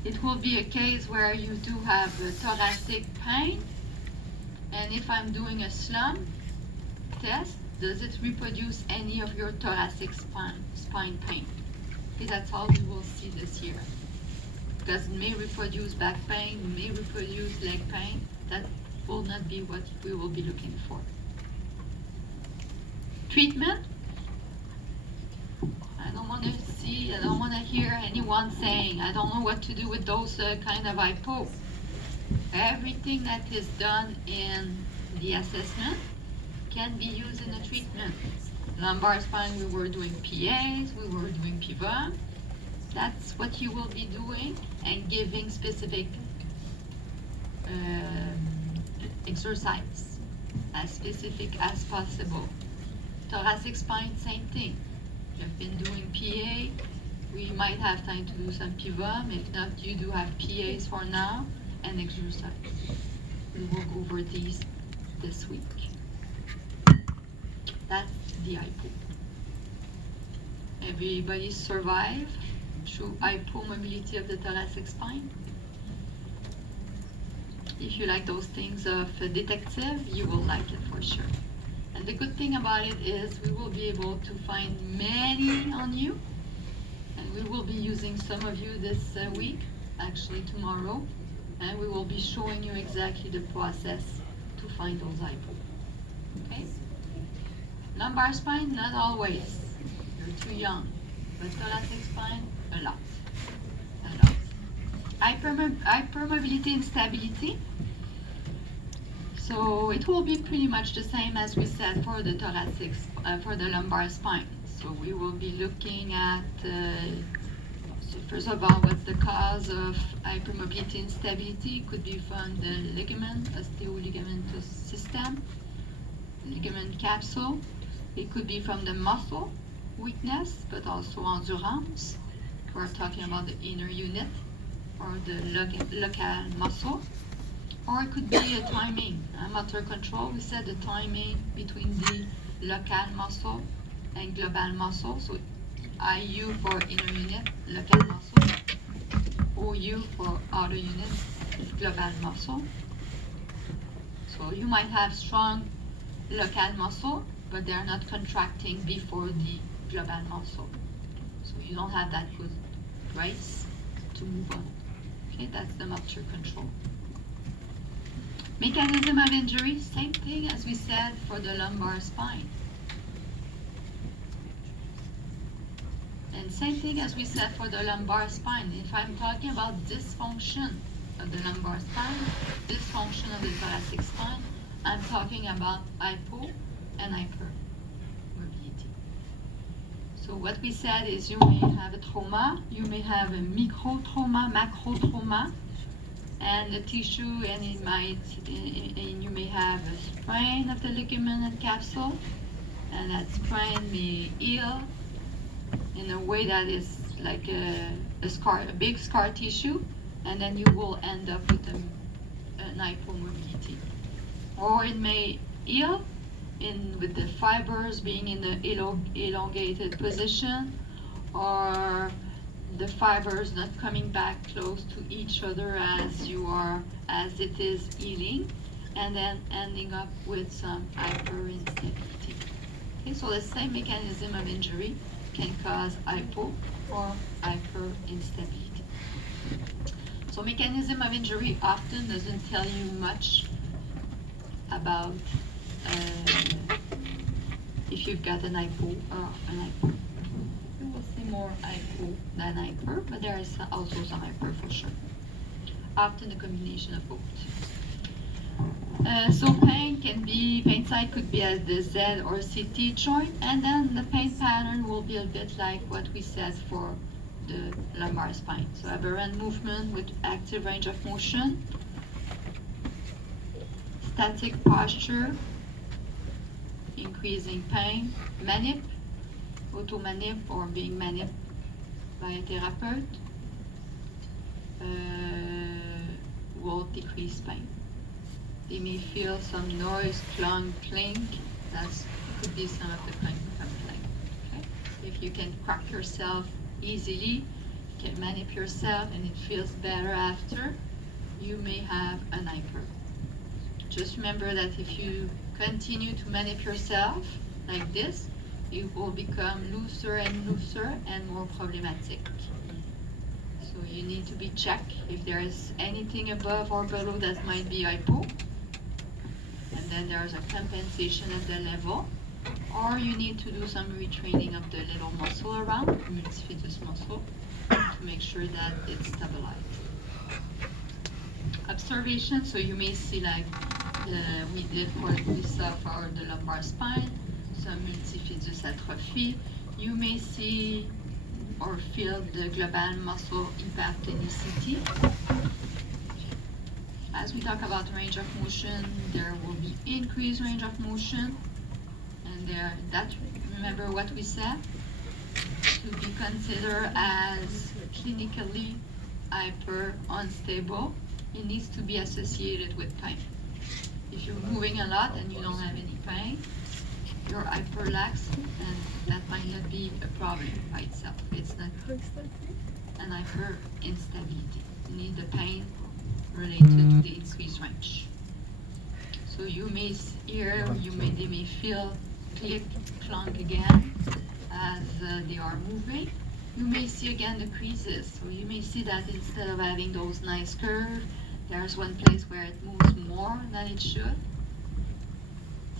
It will be a case where you do have a thoracic pain, and if I'm doing a slump test, does it reproduce any of your thoracic spine pain? Okay, that's all we will see this year. Because it may reproduce back pain, it may reproduce leg pain. That will not be what we will be looking for. Treatment. I don't want to hear anyone saying, I don't know what to do with those kind of hypo. Everything that is done in the assessment can be used in the treatment. Lumbar spine, we were doing PAs, we were doing pivot. That's what you will be doing and giving specific exercise as specific as possible. Thoracic spine, same thing. You've been doing PA, we might have time to do some pivot. If not, you do have PAs for now and exercise. We will go over these this week. That's the hypo. Everybody survive through hypomobility of the thoracic spine. If you like those things of detective, you will like it for sure. And the good thing about it is we will be able to find many on you, and we will be using some of you this week, actually tomorrow, and we will be showing you exactly the process to find those hypo. Okay? Lumbar spine, not always. You're too young. But thoracic spine, a lot. Hypermobility and stability. So it will be pretty much the same as we said for the thoracic, for the lumbar spine. So we will be looking at, so first of all, what's the cause of hypermobility and stability? Could be from the ligament, osteoligamentous system, ligament capsule. It could be from the muscle weakness, but also endurance. We're talking about the inner unit or the local muscle. Or it could be a timing, motor control. We said the timing between the local muscle and global muscle. So IU for inner unit, local muscle. OU for outer unit, global muscle. So you might have strong local muscle, but they're not contracting before the global muscle. So you don't have that good brace to move on. Okay, that's the motor control. Mechanism of injury, same thing as we said for the lumbar spine. And same thing as we said for the lumbar spine. If I'm talking about dysfunction of the lumbar spine, dysfunction of the thoracic spine, I'm talking about hypo and hypermobility. So what we said is you may have a trauma, you may have a micro trauma, macro trauma, and the tissue, and you may have a sprain of the ligament and capsule, and that sprain may heal in a way that is like a big scar tissue, and then you will end up with an hypomobility. Or it may heal with the fibers being in the elongated position, or the fibers not coming back close to each other as it is healing, and then ending up with some hyperinstability. Okay, so the same mechanism of injury can cause hypo or hyperinstability. So mechanism of injury often doesn't tell you much about if you've got an hypo or an hyper. You will see more hypo than hyper, but there is also some hyper for sure. Often a combination of both. So pain site could be at the Z or CT joint, and then the pain pattern will be a bit like what we said for the lumbar spine. So aberrant movement with active range of motion, static posture, increasing pain, manip, auto-manip or being manip by a therapist will decrease pain. They may feel some noise, clunk, clink. That could be some of the clink complaint. Okay? If you can crack yourself easily, you can manip yourself and it feels better after, you may have an hyper. Just remember that if you continue to manip yourself like this, it will become looser and looser and more problematic. So you need to be checked if there is anything above or below that might be hypo. And then there's a compensation at the level. Or you need to do some retraining of the little muscle around, multifidus muscle, to make sure that it's stabilized. Observation, so you may see like we saw for the lumbar spine, some multifidus atrophy. You may see or feel the global muscle hypertonicity. As we talk about range of motion, there will be increased range of motion, and remember what we said, to be considered as clinically hyper unstable, it needs to be associated with pain. If you're moving a lot and you don't have any pain, you're hyperlax, and that might not be a problem by itself. It's not an hyperinstability. You need the pain related to the increased range. So you may hear, they may feel click, clunk again as they are moving. You may see again the creases. So you may see that instead of having those nice curves, there's one place where it moves more than it should.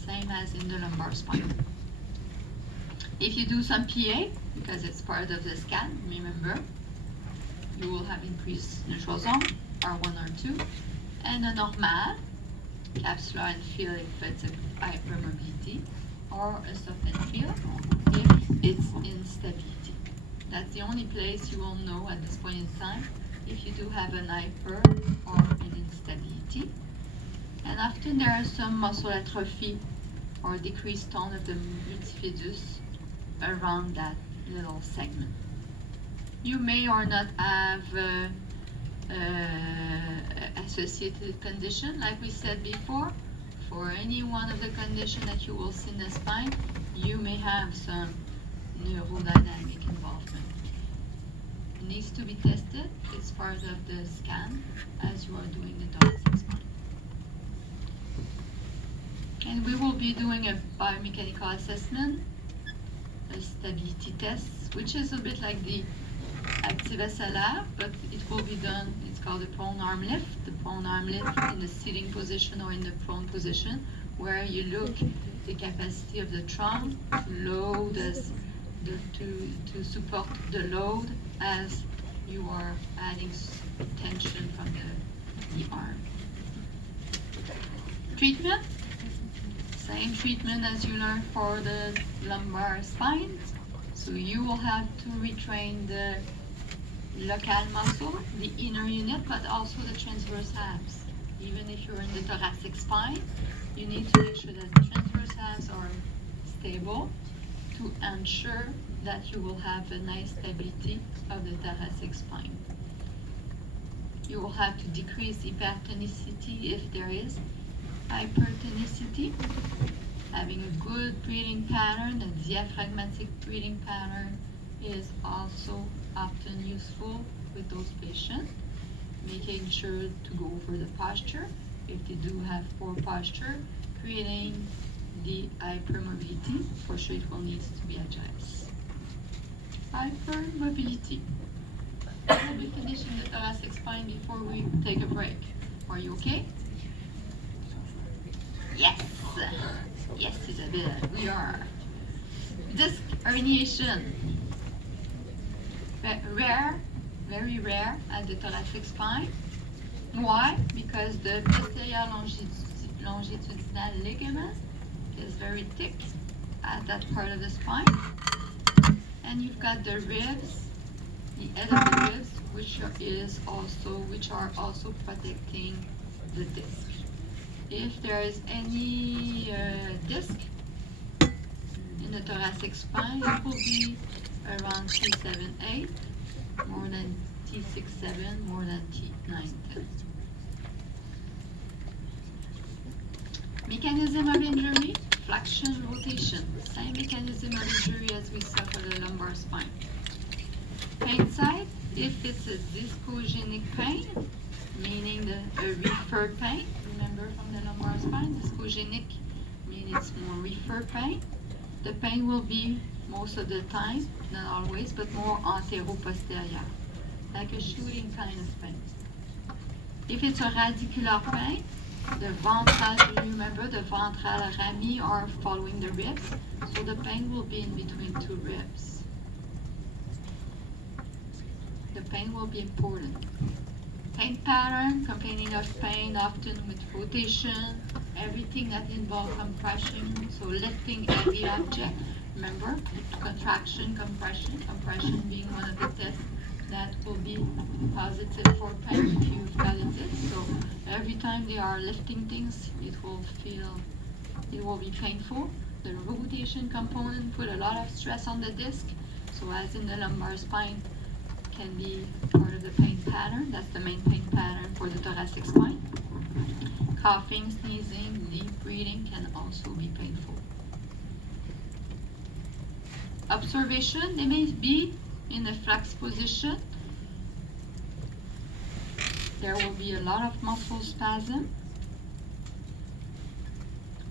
Same as in the lumbar spine. If you do some PA, because it's part of the scan, remember, you will have increased neutral zone, R1, R2, and a normal, capsular and feel if it's a hypermobility, or a soft and feel if it's instability. That's the only place you will know at this point in time if you do have an hyper or an instability. And often there is some muscle atrophy or decreased tone of the multifidus around that little segment. You may or not have associated condition, like we said before. For any one of the conditions that you will see in the spine, you may have some neurodynamic involvement. It needs to be tested. It's part of the scan as you are doing the thoracic spine. And we will be doing a biomechanical assessment, a stability test, which is a bit like the activocellulaire, but it will be done, it's called the prone arm lift. The prone arm lift in the sitting position or in the prone position, where you look the capacity of the trunk to load to support the load as you are adding tension from the arm. Treatment, same treatment as you learned for the lumbar spine. So you will have to retrain the local muscle, the inner unit, but also the transverse abs. Even if you're in the thoracic spine, you need to make sure that the transverse abs are stable to ensure that you will have a nice stability of the thoracic spine. You will have to decrease hypertonicity if there is hypertonicity. Having a good breathing pattern, a diaphragmatic breathing pattern, is also often useful with those patients. Making sure to go over the posture. If they do have poor posture, creating the hypermobility, for sure it will need to be addressed. Hypermobility. We'll be finishing the thoracic spine before we take a break. Are you okay? Yes! Yes, Isabelle, we are. Disc herniation. Rare, very rare at the thoracic spine. Why? Because the posterior longitudinal ligament is very thick at that part of the spine. And you've got the ribs, the head of the ribs, which are also protecting the disc. If there is any disc in the thoracic spine, it will be around T7-8, more than T6-7, more than T9-10. Mechanism of injury, flexion, rotation. Same mechanism of injury as we saw for the lumbar spine. Pain side, if it's a discogenic pain, meaning the referred pain, remember from the lumbar spine, discogenic means it's more referred pain. The pain will be most of the time, not always, but more antero-posterior, like a shooting kind of pain. If it's a radicular pain, the ventral, you remember the ventral rami are following the ribs, so the pain will be in between two ribs. The pain will be important. Pain pattern, complaining of pain often with rotation, everything that involves compression, so lifting heavy object. Remember, contraction, compression being one of the tests that will be positive for pain if you've got a disc. So every time they are lifting things, it will be painful. The rotation component put a lot of stress on the disc, so as in the lumbar spine, can be part of the pain pattern. That's the main pain pattern for the thoracic spine. Coughing, sneezing, deep breathing can also be painful. Observation, they may be in a flex position. There will be a lot of muscle spasm.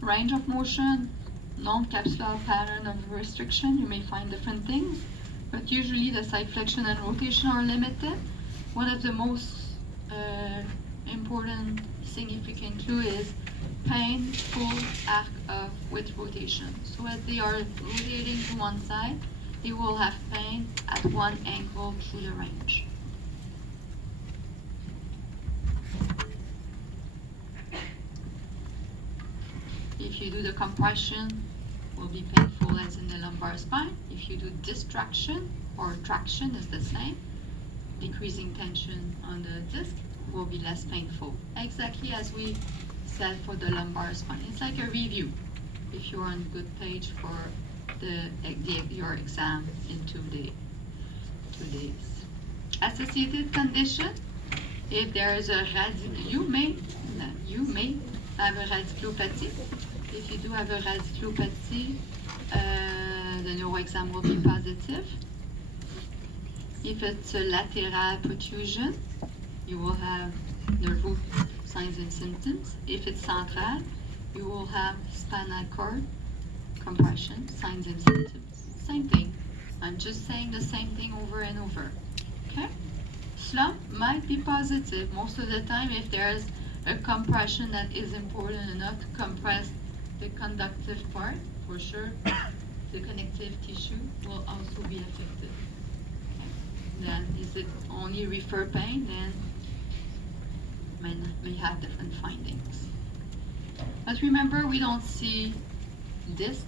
Range of motion, non-capsular pattern of restriction, you may find different things, but usually the side flexion and rotation are limited. One of the most important significant clue is painful arc of with rotation. So as they are rotating to one side, they will have pain at one angle through the range. If you do the compression, it will be painful as in the lumbar spine. If you do distraction or traction, is the same. Decreasing tension on the disc will be less painful. Exactly as we said for the lumbar spine. It's like a review. If you're on good page for your exam in 2 days. Associated condition. If there is a you may have a radiculopathy. If you do have a radiculopathy, the neuro exam will be positive. If it's a lateral protrusion, you will have nervous signs and symptoms. If it's central, you will have spinal cord compression, signs and symptoms. Same thing. I'm just saying the same thing over and over. Okay? Slump might be positive. Most of the time, if there's a compression that is important enough to compress the conductive part, for sure, the connective tissue will also be affected. Okay? Then, is it only refer pain? Then, may have different findings. But remember, we don't see disc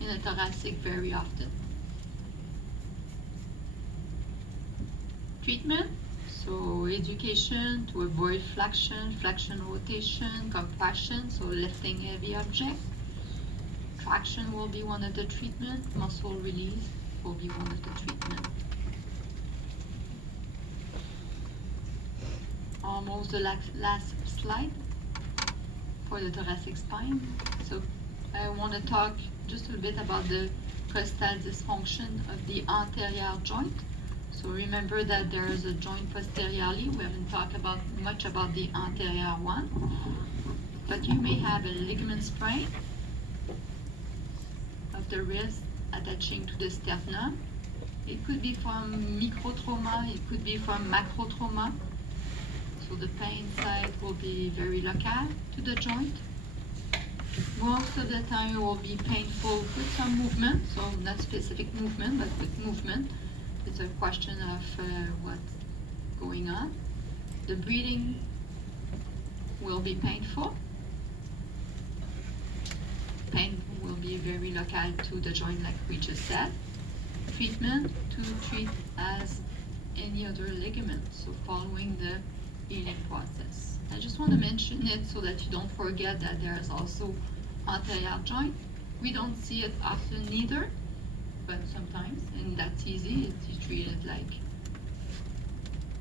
in a thoracic very often. Treatment, so education to avoid flexion rotation, compression, so lifting heavy object. Traction will be one of the treatment. Muscle release will be one of the treatment. Almost the last slide for the thoracic spine. So I want to talk just a bit about the costal dysfunction of the anterior joint. So remember that there is a joint posteriorly. We haven't talked much about the anterior one. But you may have a ligament sprain of the wrist attaching to the sternum. It could be from microtrauma, it could be from macrotrauma. So the pain side will be very local to the joint. Most of the time it will be painful with some movement, so not specific movement, but with movement. It's a question of what's going on. The breathing will be painful. Pain will be very local to the joint like we just said. Treatment to treat as any other ligament, so following the healing process. I just want to mention it so that you don't forget that there is also anterior joint. We don't see it often neither, but sometimes, and that's easy. You treat it like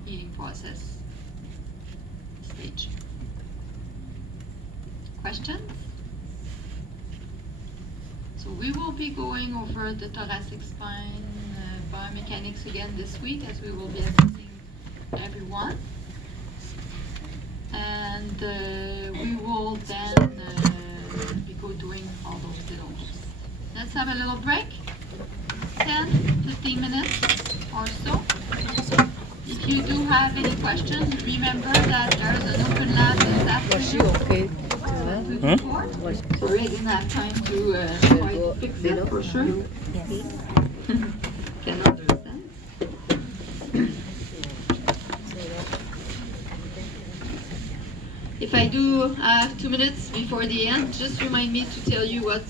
healing process stage. Questions? So we will be going over the thoracic spine biomechanics again this week, as we will be assessing everyone. And we will then be doing all those little ones. Let's have a little break, 10, 15 minutes or so. If you do have any questions, remember that there's an open lab this afternoon. So we're going to have time to try to fix it for sure. Yes. Can understand. If I do have 2 minutes before the end, just remind me to tell you what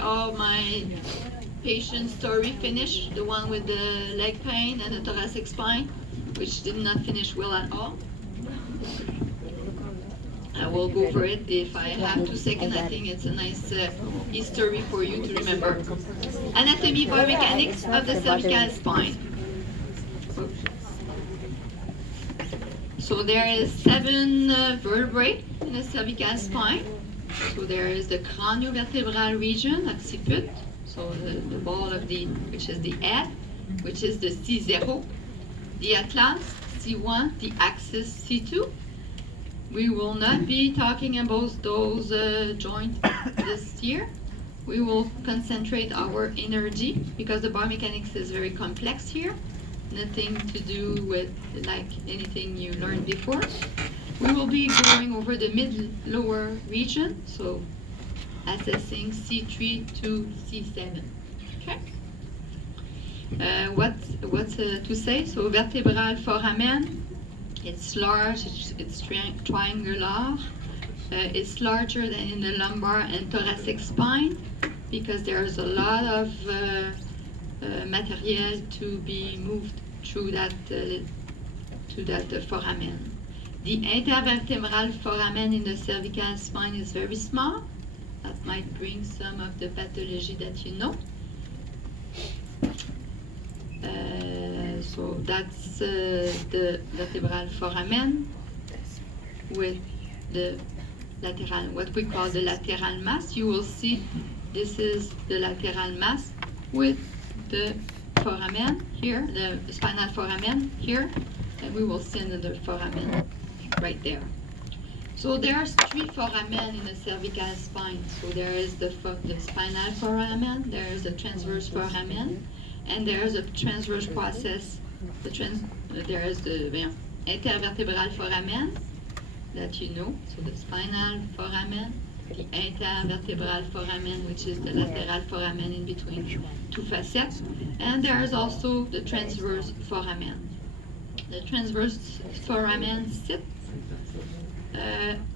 all my patient story finished. The one with the leg pain and the thoracic spine, which did not finish well at all. I will go over it if I have 2 seconds. I think it's a nice history for you to remember. Anatomy biomechanics of the cervical spine. So there is 7 vertebrae in the cervical spine. So there is the craniovertebral region, occiput, so the ball of the, which is the head, which is the C0, the atlas, C1, the axis, C2. We will not be talking about those joints this year. We will concentrate our energy because the biomechanics is very complex here. Nothing to do with like anything you learned before. We will be going over the mid-lower region, so assessing C3 to C7. Okay. What's to say? So vertebral foramen. It's large, it's triangular, it's larger than in the lumbar and thoracic spine because there's a lot of material to be moved through that foramen. The intervertebral foramen in the cervical spine is very small. That might bring some of the pathology that you know. So that's the vertebral foramen with the lateral, what we call the lateral mass. You will see this is the lateral mass with the foramen here, the spinal foramen here, and we will see another foramen right there. So there's 3 foramen in the cervical spine. So there is the spinal foramen, there is a transverse foramen, and there is a transverse process there is the intervertebral foramen that you know, so the spinal foramen, the intervertebral foramen, which is the lateral foramen in between two facets, and there is also the transverse foramen. The transverse foramen sits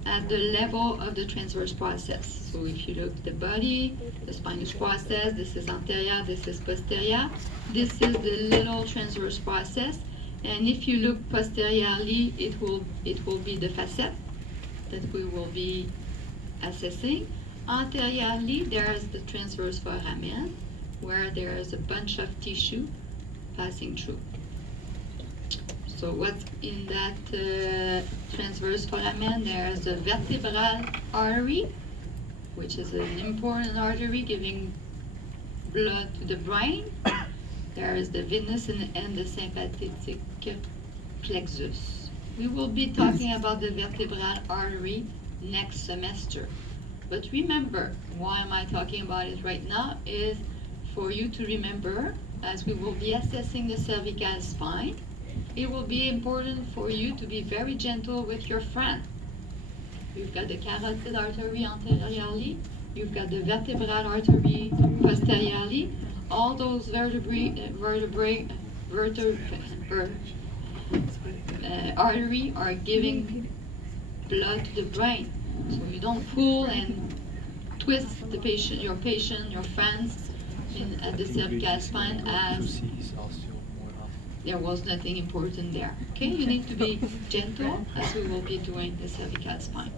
at the level of the transverse process. So if you look at the body, the spinous process, this is anterior, this is posterior, this is the little transverse process, and if you look posteriorly, it will be the facet that we will be assessing. Anteriorly, there is the transverse foramen, where there is a bunch of tissue passing through. So what's in that transverse foramen? There is the vertebral artery, which is an important artery giving blood to the brain. There is the venous and the sympathetic plexus. We will be talking about the vertebral artery next semester. But remember, why am I talking about it right now? Is for you to remember, as we will be assessing the cervical spine, it will be important for you to be very gentle with your friend. You've got the carotid artery anteriorly, you've got the vertebral artery posteriorly. All those artery are giving blood to the brain. So you don't pull and twist your friends at the cervical spine as there was nothing important there. Okay, you need to be gentle as we will be doing the cervical spine.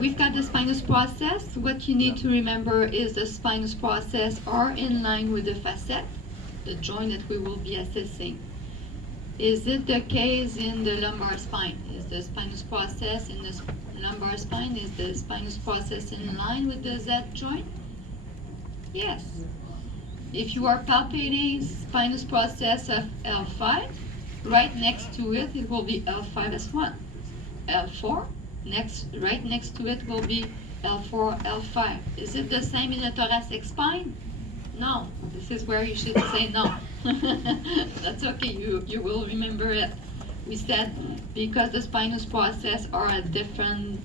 We've got the spinous process. What you need to remember is the spinous process are in line with the facet, the joint that we will be assessing. Is it the case in the lumbar spine? Is the spinous process in the lumbar spine, is the spinous process in line with the Z joint? Yes. If you are palpating spinous process of L5, right next to it, it will be L5S1. L4, right next to it will be L4, L5. Is it the same in the thoracic spine? No. This is where you should say no. That's okay, you will remember it. We said because the spinous process are of different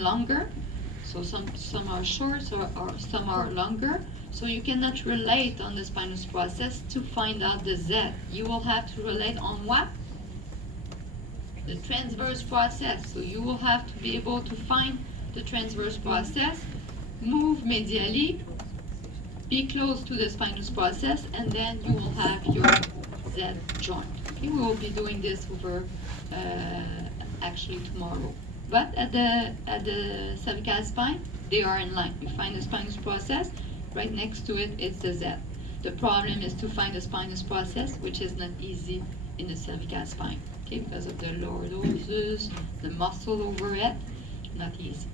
longer, so some are short or some are longer. So you cannot relate on the spinous process to find out the Z. You will have to relate on what? The transverse process. So you will have to be able to find the transverse process, move medially, be close to the spinous process, and then you will have your Z joint. Okay, we will be doing this over actually tomorrow. But at the cervical spine, they are in line. You find the spinous process. Right next to it, it's the Z. The problem is to find the spinous process, which is not easy in the cervical spine, okay, because of the lordosis, the muscle over it, not easy.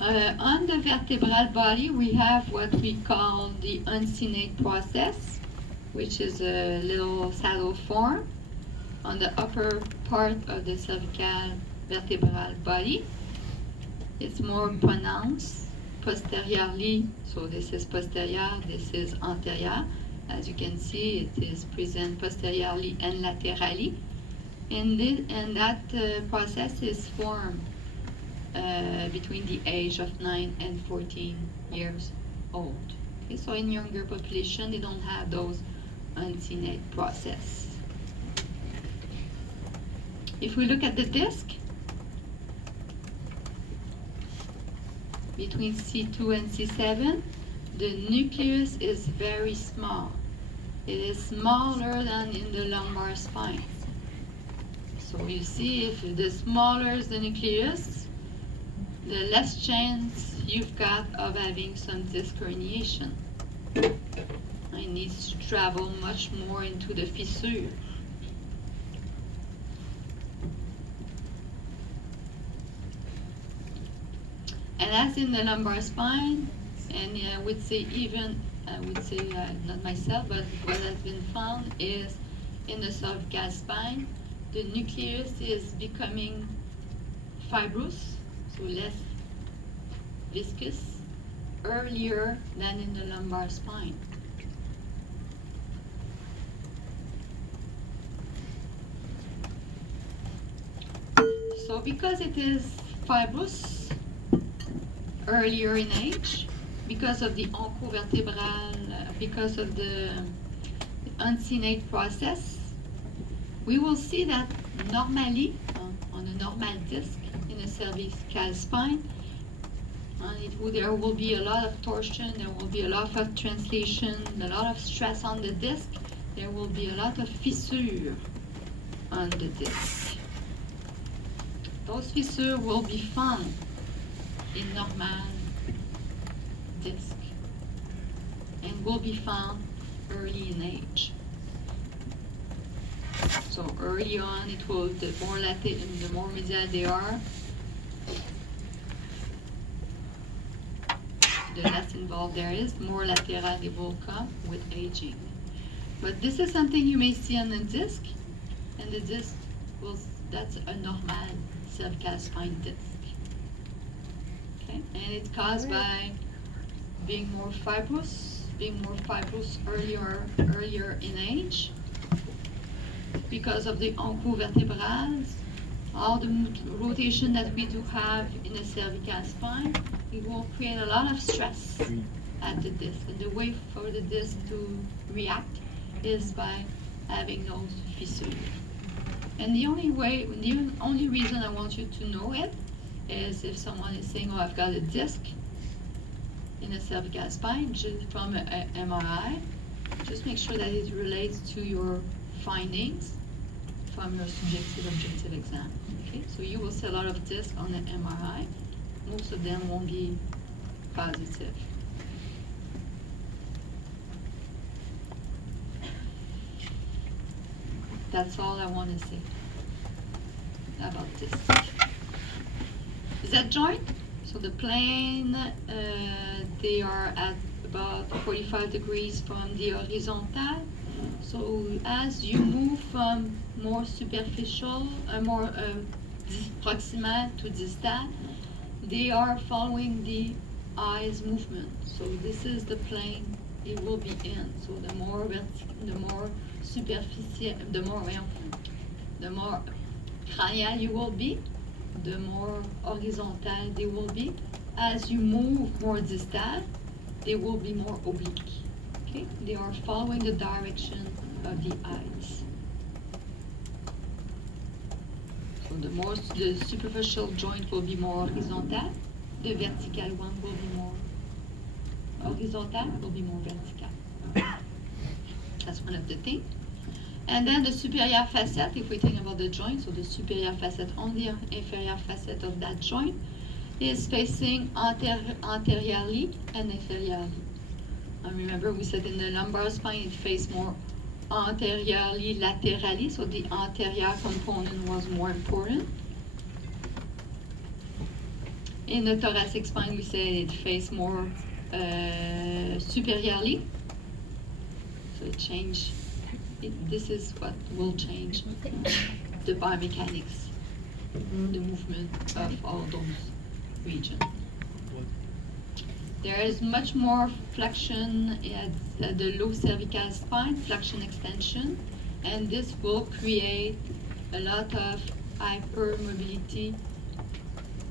On the vertebral body, we have what we call the uncinate process, which is a little saddle form on the upper part of the cervical vertebral body. It's more pronounced posteriorly, so this is posterior, this is anterior. As you can see, it is present posteriorly and laterally, and that process is formed between the age of 9 and 14 years old. Okay, so in younger population, they don't have those uncinate process. If we look at the disc, between C2 and C7, the nucleus is very small. It is smaller than in the lumbar spine. So you see, if the smaller is the nucleus, the less chance you've got of having some disc herniation. It needs to travel much more into the fissure. And as in the lumbar spine, and I would say not myself, but what has been found is in the cervical spine, the nucleus is becoming fibrous, so less viscous, earlier than in the lumbar spine. So because it is fibrous earlier in age, because of the oncovertebral, because of the uncinate process, we will see that normally on a normal disc in a cervical spine, there will be a lot of torsion, there will be a lot of translation, a lot of stress on the disc, there will be a lot of fissure on the disc. Those fissures will be found in normal disc and will be found early in age. So early on, it will, the more medial they are, the less involved there is, the more lateral they will come with aging. But this is something you may see on the disc, and the disc will, that's a normal cervical spine disc. Okay, and it's caused by being more fibrous earlier in age, because of the oncovertebrals, all the rotation that we do have in the cervical spine, it will create a lot of stress at the disc. And the way for the disc to react is by having those fissures. And the only reason I want you to know it is if someone is saying, oh, I've got a disc in a cervical spine, just from an MRI, just make sure that it relates to your findings from your subjective objective exam. Okay, so you will see a lot of discs on the MRI. Most of them won't be positive. That's all I want to say about this. Z joint, so the plane, they are at about 45 degrees from the horizontal. So as you move from more superficial, more proximal to distal, they are following the eyes movement. So this is the plane it will be in. So the more superficial, the more cranial you will be, the more horizontal they will be. As you move more distal, they will be more oblique. Okay? They are following the direction of the eyes. So the superficial joint will be more horizontal, the vertical one will be more horizontal, will be more vertical. That's one of the things. And then the superior facet, if we think about the joint, so the superior facet on the inferior facet of that joint is facing anteriorly and inferiorly. And remember, we said in the lumbar spine it faced more anteriorly, laterally, so the anterior component was more important. In the thoracic spine, we said it faced more superiorly. So it changed. This is what will change the biomechanics, the movement of all those regions. There is much more flexion at the low cervical spine, flexion extension, and this will create a lot of hypermobility,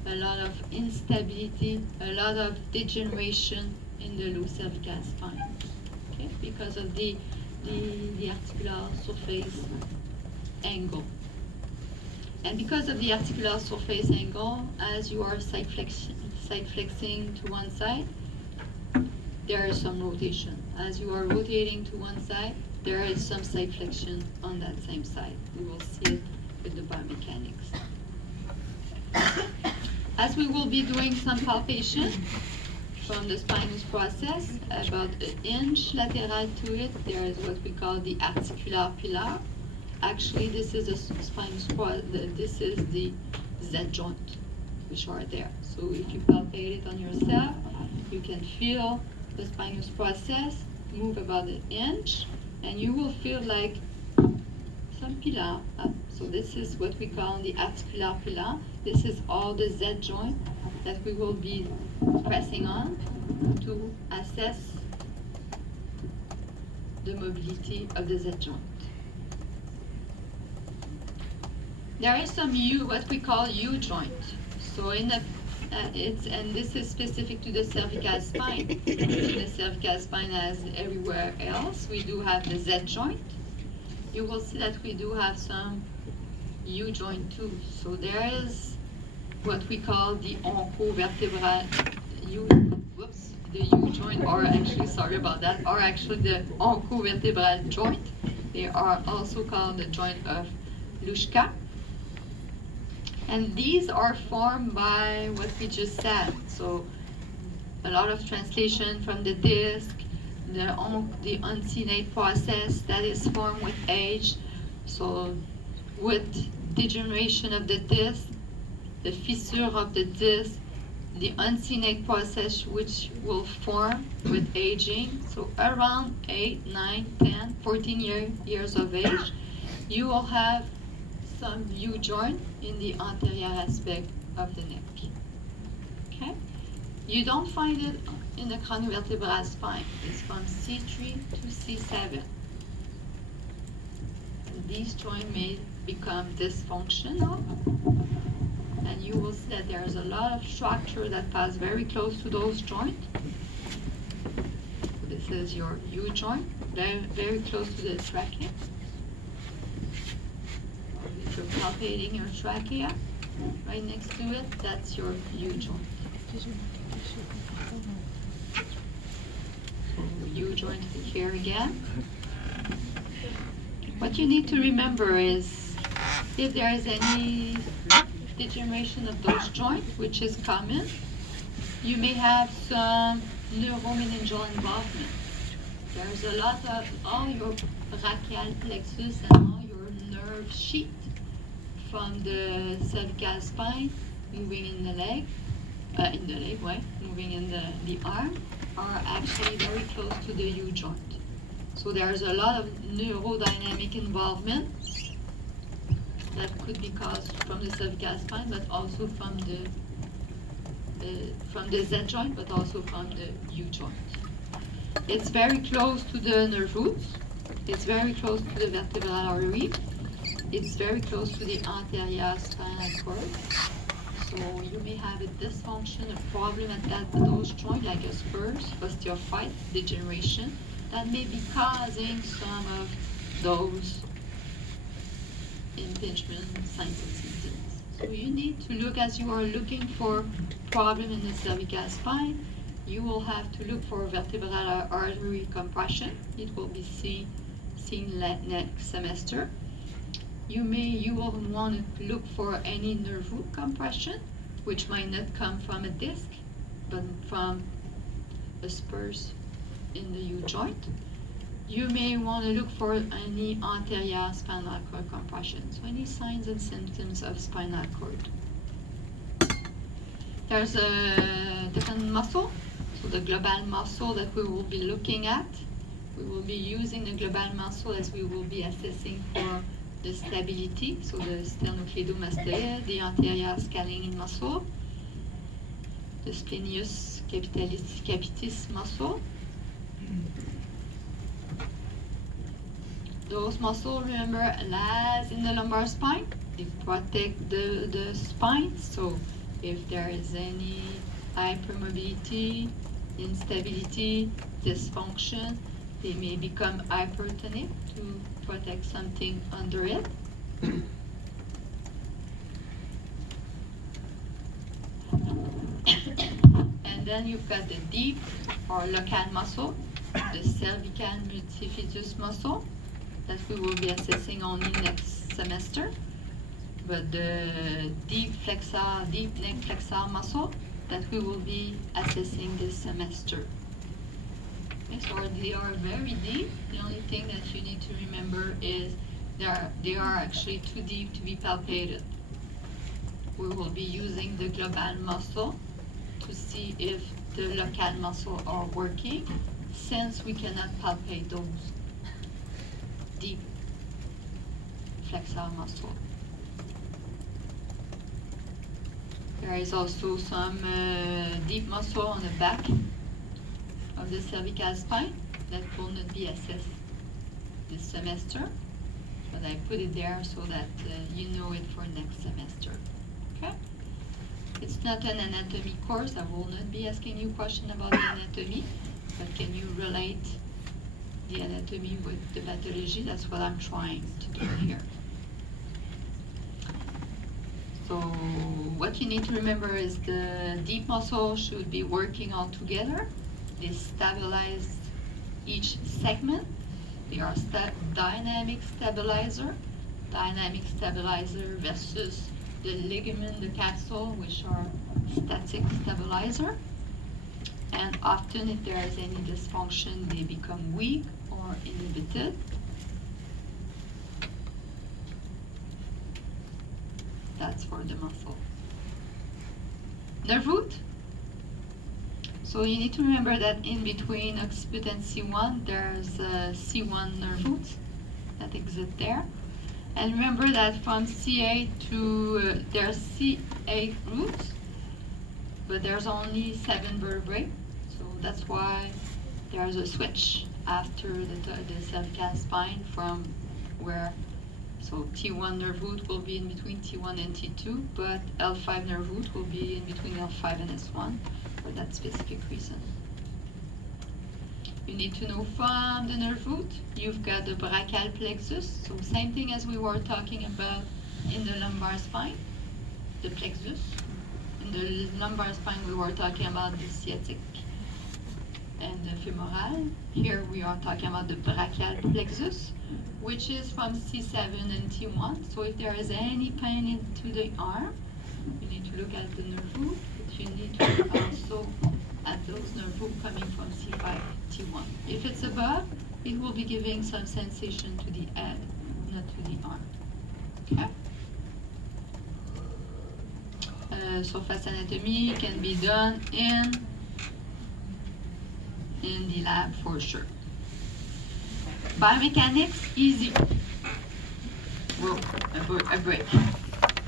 a lot of instability, a lot of degeneration in the low cervical spine, okay, because of the articular surface angle. And because of the articular surface angle, as you are side flexing to one side, there is some rotation. As you are rotating to one side, there is some side flexion on that same side. We will see it with the biomechanics. As we will be doing some palpation from the spinous process, about an inch lateral to it, there is what we call the articular pillar. Actually, this is a spinous this is the Z joint, which are there. So if you palpate it on yourself, you can feel the spinous process move about an inch, and you will feel like some pillar. So this is what we call the articular pillar. This is all the Z joint that we will be pressing on to assess the mobility of the Z joint. There is some what we call U joint. So in the and this is specific to the cervical spine. The cervical spine, as everywhere else, we do have the Z joint. You will see that we do have some U joint too. So there is what we call the oncovertebral the U joint, or actually, sorry about that, or actually the oncovertebral joint. They are also called the joint of Luschka. And these are formed by what we just said. So a lot of translation from the disc, the uncinate process that is formed with age. So with degeneration of the disc, the fissure of the disc, the uncinate process which will form with aging. So around 8, 9, 10, 14 years of age, you will have some U joint in the anterior aspect of the neck. Okay? You don't find it in the craniovertebral spine. It's from C3 to C7. And these joints may become dysfunctional, and you will see that there's a lot of structure that pass very close to those joints. This is your U joint, very, very close to the trachea. If you're palpating your trachea, right next to it, that's your U joint. U joint here again. What you need to remember is if there is any degeneration of those joints, which is common, you may have some neuromeningeal involvement. There's a lot of all your brachial plexus and all your nerve sheath from the cervical spine moving in the leg, moving in the arm, are actually very close to the U joint. So there's a lot of neurodynamic involvement that could be caused from the cervical spine, but also from the Z joint, but also from the U joint. It's very close to the nerve roots. It's very close to the vertebral artery. It's very close to the anterior spinal cord. So you may have a dysfunction, a problem at those joints, like a spurs, osteophyte, degeneration, that may be causing some of those impingement signs and symptoms. So you need to look, as you are looking for problem in the cervical spine, you will have to look for vertebral artery compression. It will be seen next semester. You will want to look for any nerve root compression, which might not come from a disc, but from a spurs in the U joint. You may want to look for any anterior spinal cord compression, so any signs and symptoms of spinal cord. There's a different muscle, so the global muscle that we will be looking at. We will be using the global muscle as we will be assessing for the stability, so the sternocleidomastoid, the anterior scalene muscle, the splenius capitis muscle. Those muscles, remember, lies in the lumbar spine. They protect the spine, so if there is any hypermobility, instability, dysfunction, they may become hypertonic to protect something under it. And then you've got the deep or local muscle, the cervical multifidus muscle that we will be assessing only next semester. But the deep neck flexor muscle that we will be assessing this semester. Okay, so they are very deep. The only thing that you need to remember is they are actually too deep to be palpated. We will be using the global muscle to see if the local muscle are working, since we cannot palpate those deep flexor muscle. There is also some deep muscle on the back of the cervical spine that will not be assessed this semester. but I put it there so that you know it for next semester. Okay? It's not an anatomy course. I will not be asking you questions about the anatomy, but can you relate the anatomy with the pathology? That's what I'm trying to do here. So what you need to remember is the deep muscle should be working all together. They stabilize each segment. They are dynamic stabilizer versus the ligament, the capsule, which are static stabilizer. And often if there is any dysfunction, they become weak or inhibited. That's for the muscle. Nerve root. So you need to remember that in between occiput and C1, there's C1 nerve roots that exist there. And remember that from C8 to, there's C8 roots, but there's only 7 vertebrae. So that's why there's a switch after the cervical spine from where, so T1 nerve root will be in between T1 and T2, but L5 nerve root will be in between L5 and S1 for that specific reason. You need to know from the nerve root, you've got the brachial plexus, so same thing as we were talking about in the lumbar spine, the plexus. In the lumbar spine we were talking about the sciatic and the femoral. Here we are talking about the brachial plexus, which is from C7 and T1. So if there is any pain into the arm, you need to look at the nerve root, but you need to look also at those nerve roots coming from C5, T1. If it's above, it will be giving some sensation to the head, not to the arm. Okay? Surface anatomy can be done in the lab for sure. Biomechanics, easy. Whoa, a break.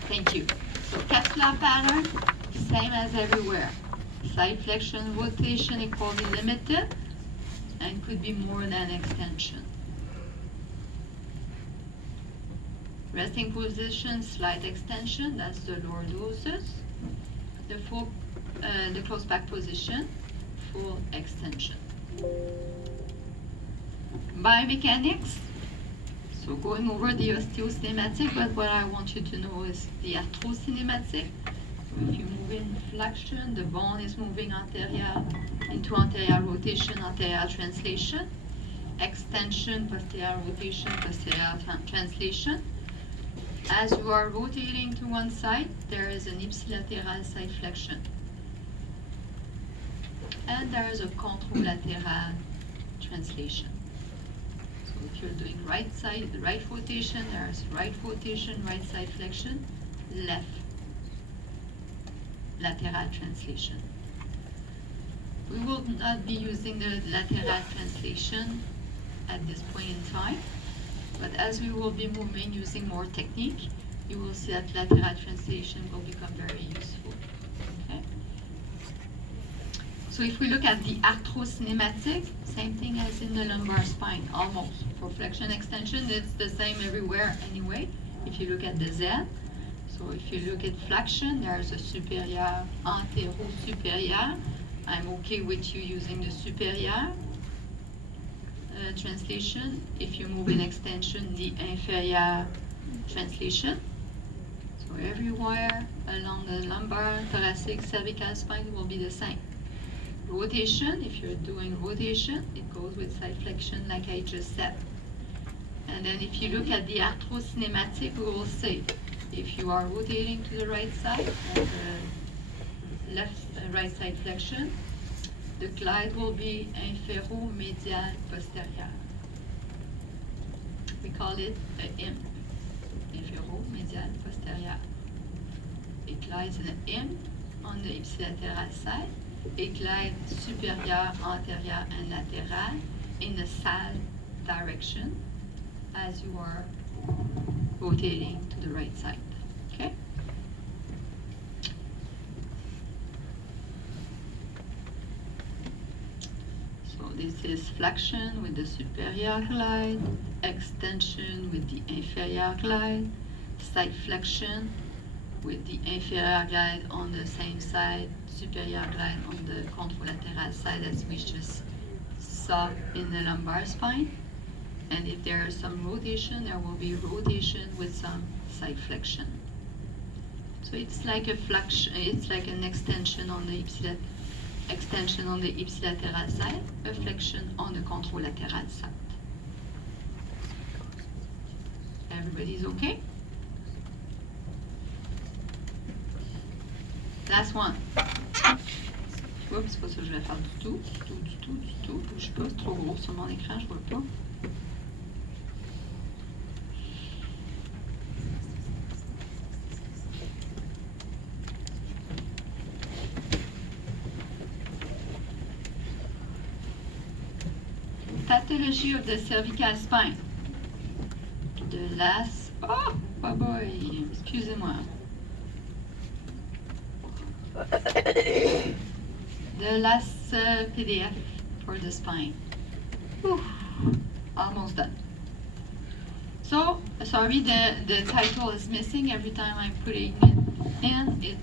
Thank you. So capsular pattern, same as everywhere. Side flexion, rotation equally limited, and could be more than extension. Resting position, slight extension, that's the lordosis. The closed back position, full extension. Biomechanics, so going over the osteocinematic, but what I want you to know is the arthrocinematic. So if you move in flexion, the bone is moving anterior into anterior rotation, anterior translation. Extension, posterior rotation, posterior translation. As you are rotating to one side, there is an ipsilateral side flexion. And there is a contralateral translation. So if you're doing right side, the right rotation, there's right rotation, right side flexion, left lateral translation. We will not be using the lateral translation at this point in time, but as we will be moving using more technique, you will see that lateral translation will become very useful. Okay? So if we look at the arthrocinematic, same thing as in the lumbar spine, almost. For flexion extension, it's the same everywhere anyway, if you look at the Z. So if you look at flexion, there's a superior, antero-superior. I'm okay with you using the superior translation. If you move in extension, the inferior translation. So everywhere along the lumbar, thoracic, cervical spine will be the same. Rotation, if you're doing rotation, it goes with side flexion like I just said. And then if you look at the arthrocinematic, we will say, if you are rotating to the right side, the left right side flexion, the glide will be infero-medial posterior. We call it an IM, infero-medial posterior. It glides in an IM on the ipsilateral side. It glides superior, anterior, and lateral in the side direction as you are rotating to the right side. Okay? So this is flexion with the superior glide, extension with the inferior glide, side flexion with the inferior glide on the same side, superior glide on the contralateral side as we just saw in the lumbar spine. And if there is some rotation, there will be rotation with some side flexion. So it's like a flexion, it's like an extension on the ipsilateral side, a flexion on the contralateral side. Everybody's okay? Last one. Oups, c'est pas ça que je vais faire du tout. Bouge pas, c'est trop gros sur mon écran, je vois pas. Pathology of the cervical spine. The last, oh boy, excusez-moi. The last PDF for the spine. Whew, almost done. So, sorry, the title is missing. Every time I'm putting it in, it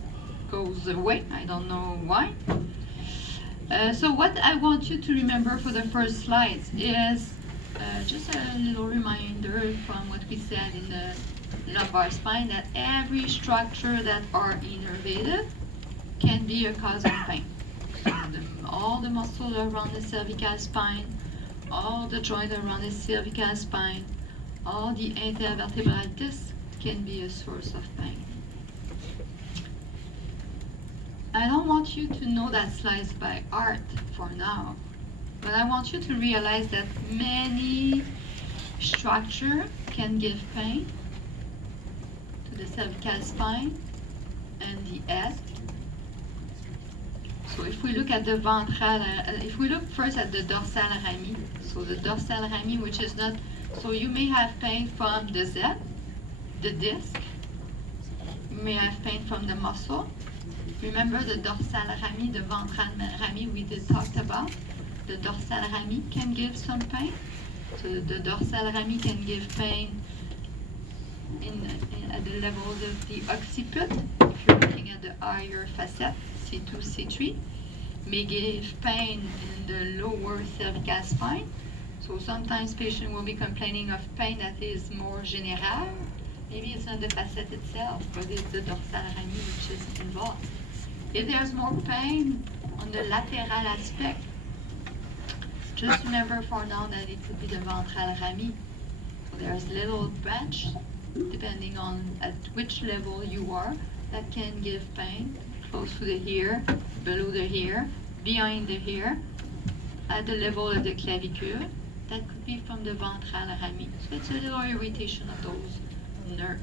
goes away. I don't know why. So what I want you to remember for the first slides is just a little reminder from what we said in the lumbar spine, that every structure that are innervated can be a cause of pain. So all the muscles around the cervical spine, all the joints around the cervical spine, all the intervertebral discs can be a source of pain. I don't want you to know that slides by heart for now, but I want you to realize that many structures can give pain to the cervical spine and the head. So if we look at the ventral, if we look first at the dorsal rami, so the dorsal rami, which is not, so you may have pain from the Z, the disc, you may have pain from the muscle. Remember the dorsal rami, the ventral rami we did talked about? The dorsal rami can give some pain. So the dorsal rami can give pain at the level of the occiput. If you're looking at the higher facet, C2, C3, may give pain in the lower cervical spine. So sometimes patients will be complaining of pain that is more general. Maybe it's not the facet itself, but it's the dorsal rami which is involved. If there's more pain on the lateral aspect, just remember for now that it could be the ventral rami. So there's little branch, depending on at which level you are, that can give pain close to the ear, below the ear, behind the ear, at the level of the clavicle. That could be from the ventral rami. So it's a little irritation of those nerves.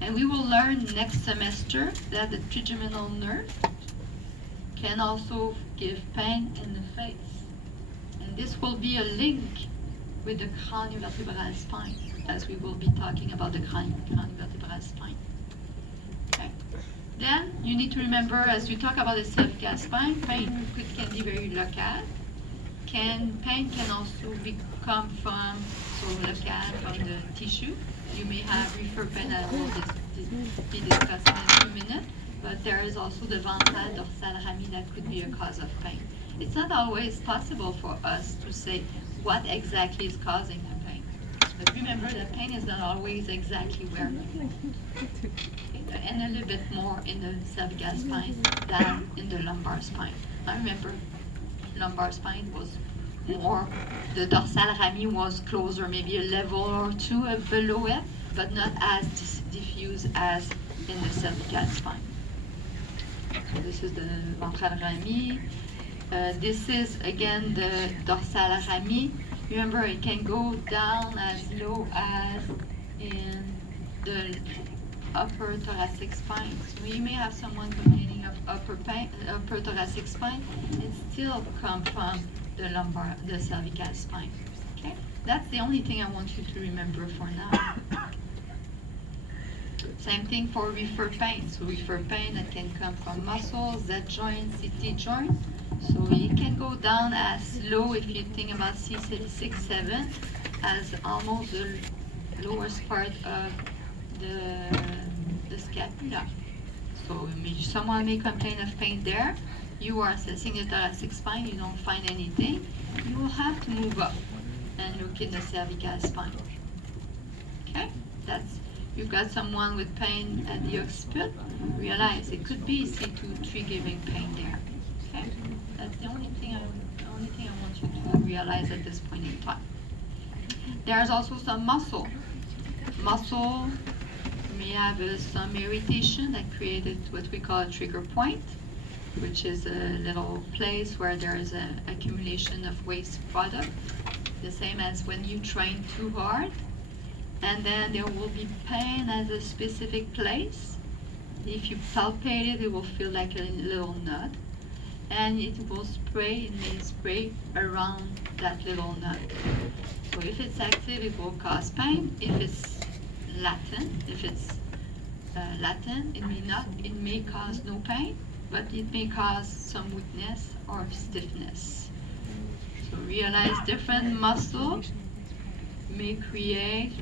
And we will learn next semester that the trigeminal nerve can also give pain in the face. And this will be a link with the craniovertebral spine, as we will be talking about the craniovertebral spine. Okay. Then you need to remember, as you talk about the cervical spine, pain can be very local. Pain can also come from, from the tissue. You may have refer pain that will be discussed in a few minutes, but there is also the ventral dorsal rami that could be a cause of pain. It's not always possible for us to say what exactly is causing the pain. But remember that pain is not always exactly where. And a little bit more in the cervical spine than in the lumbar spine. I remember lumbar spine was more, the dorsal rami was closer, maybe a level or two below it, but not as diffuse as in the cervical spine. So this is the ventral rami. This is again the dorsal rami. Remember, it can go down as low as in the upper thoracic spine. So you may have someone complaining of upper thoracic spine, it still comes from the cervical spine. Okay, that's the only thing I want you to remember for now. Same thing for refer pain. So refer pain that can come from muscles, Z joint, CT joint. So you can go down as low if you think about C6, 7 as almost the lowest part of the scapula. So someone may complain of pain there. You are assessing the thoracic spine, you don't find anything. You will have to move up and look in the cervical spine. Okay, you've got someone with pain at the occiput. Realize it could be C2-3 giving pain there. Okay, that's the only thing I want you to realize at this point in time. There's also some muscle. Muscle may have some irritation that created what we call a trigger point, which is a little place where there is an accumulation of waste product, the same as when you train too hard. And then there will be pain at a specific place. If you palpate it, it will feel like a little nut. And it may spray around that little nut. So if it's active, it will cause pain. If it's latent, it may cause no pain, but it may cause some weakness or stiffness. So realize different muscles may create,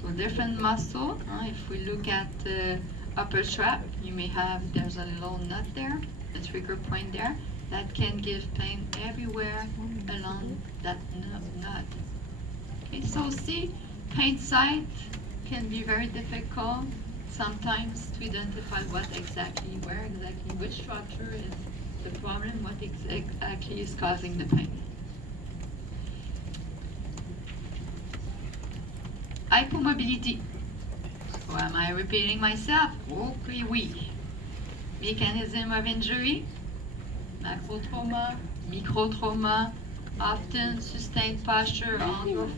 so different muscle, if we look at the upper trap, you may have, there's a little nut there, a trigger point there, that can give pain everywhere along that nut. Okay, so see, pain site can be very difficult sometimes to identify where exactly, which structure is the problem, what exactly is causing the pain. Hypomobility. So am I repeating myself? Okay, oui. Mechanism of injury, macrotrauma, microtrauma, often sustained posture on your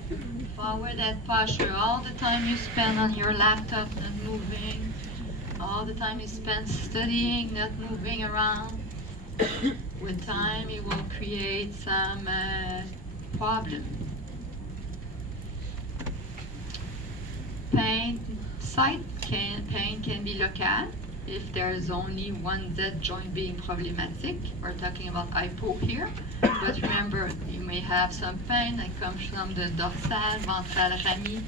forward-head posture, all the time you spend on your laptop not moving, all the time you spend studying, not moving around. With time, it will create some problem. Pain can be local if there is only one Z joint being problematic. We're talking about hypo here, but remember, you may have some pain that comes from the dorsal, ventral rami,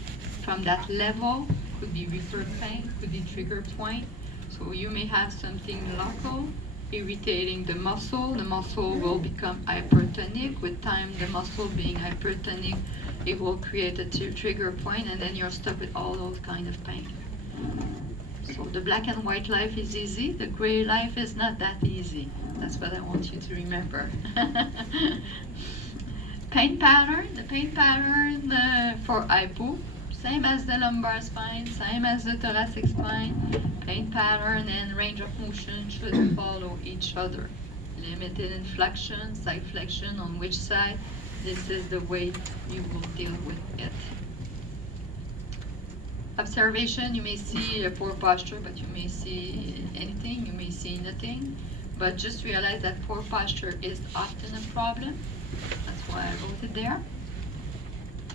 from that level. Could be refer pain, could be trigger point. So you may have something local irritating the muscle. The muscle will become hypertonic. With time, the muscle being hypertonic, it will create a trigger point, and then you're stuck with all those kind of pain. So the black and white life is easy. The gray life is not that easy. That's what I want you to remember. Pain pattern. The pain pattern for hypo, same as the lumbar spine, same as the thoracic spine. Pain pattern and range of motion should follow each other. Limited in flexion, side flexion on which side. This is the way you will deal with it. Observation, you may see a poor posture, but you may see anything, you may see nothing. But just realize that poor posture is often a problem. That's why I wrote it there.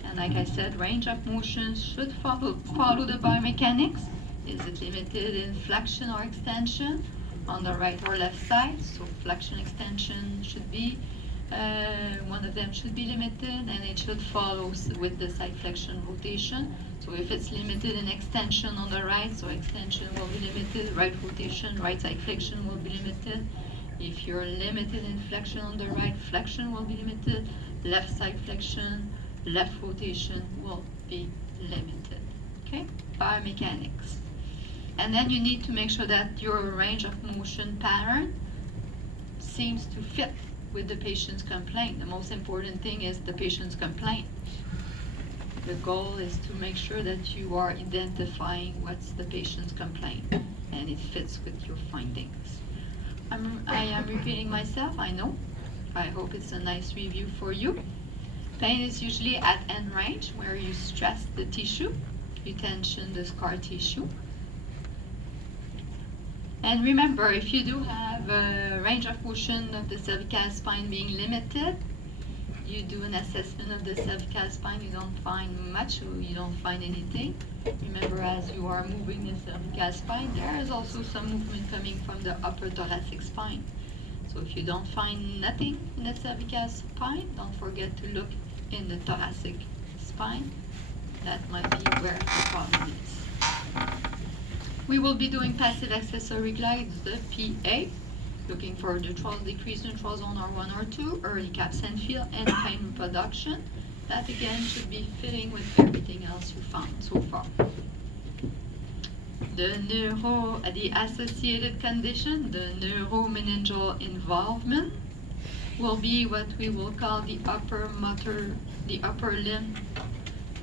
And like I said, range of motion should follow the biomechanics. Is it limited in flexion or extension on the right or left side? So flexion, extension should be, one of them should be limited, and it should follow with the side flexion rotation. So if it's limited in extension on the right, so extension will be limited, right rotation, right side flexion will be limited. If you're limited in flexion on the right, flexion will be limited, left side flexion, left rotation will be limited. Okay, biomechanics. And then you need to make sure that your range of motion pattern seems to fit with the patient's complaint. The most important thing is the patient's complaint. The goal is to make sure that you are identifying what's the patient's complaint and it fits with your findings. I am repeating myself, I know. I hope it's a nice review for you. Pain is usually at end range, where you stress the tissue, you tension the scar tissue. And remember, if you do have a range of motion of the cervical spine being limited, you do an assessment of the cervical spine, you don't find much, or you don't find anything. Remember, as you are moving the cervical spine, there is also some movement coming from the upper thoracic spine. So if you don't find nothing in the cervical spine, don't forget to look in the thoracic spine. That might be where the problem is. We will be doing passive accessory glides, the PA, looking for decreased neutral zone R1, R2, early caps and fill, and pain reproduction. That again should be fitting with everything else you found so far. The associated condition, the neuromeningeal involvement, will be what we will call the upper limb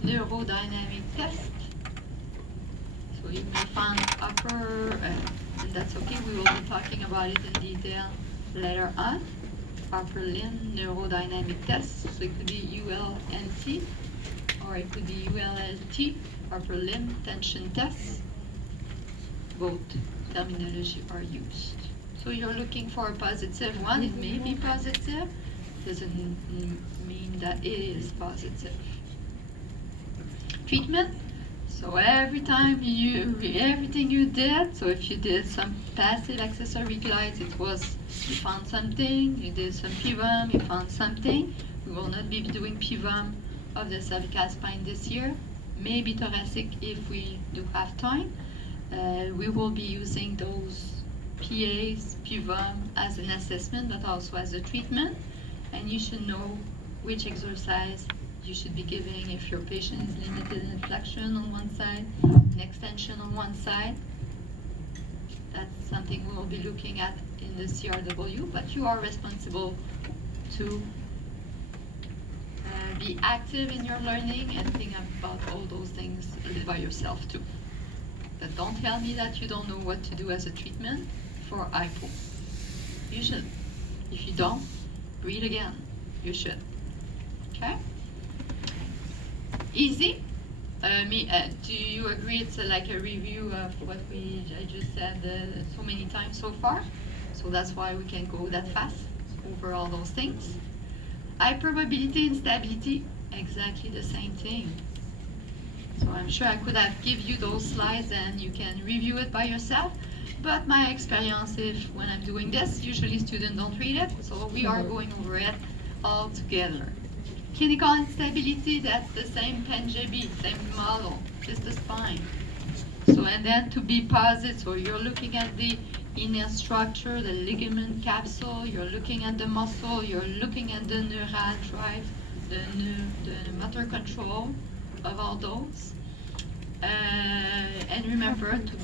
neurodynamic test. So you may find and that's okay, we will be talking about it in detail later on. Upper limb neurodynamic test, so it could be ULNT, or it could be ULLT, upper limb tension test. Both terminology are used. So you're looking for a positive one. It may be positive. Doesn't mean that it is positive. Treatment. So everything you did, so if you did some passive accessory glides, it was you found something, you did some PVM, you found something. We will not be doing PVM of the cervical spine this year. Maybe thoracic if we do have time. We will be using those PAs, PVM as an assessment, but also as a treatment. And you should know which exercise you should be giving if your patient is limited in flexion on one side, an extension on one side. That's something we will be looking at in the CRW, but you are responsible to be active in your learning and think about all those things by yourself too. But don't tell me that you don't know what to do as a treatment for hypo. You should. If you don't, read again. You should. Okay? Easy? Do you agree it's like a review of what I just said so many times so far? So that's why we can go that fast over all those things. Hypermobility and stability, exactly the same thing. So I'm sure I could have give you those slides and you can review it by yourself. But my experience is when I'm doing this, usually students don't read it, so we are going over it all together. Clinical instability, that's the same Penjabi, same model, just the spine. So, and then to be positive, so you're looking at the inner structure, the ligament capsule, you're looking at the muscle, you're looking at the neural drive, the motor control of all those. And remember, to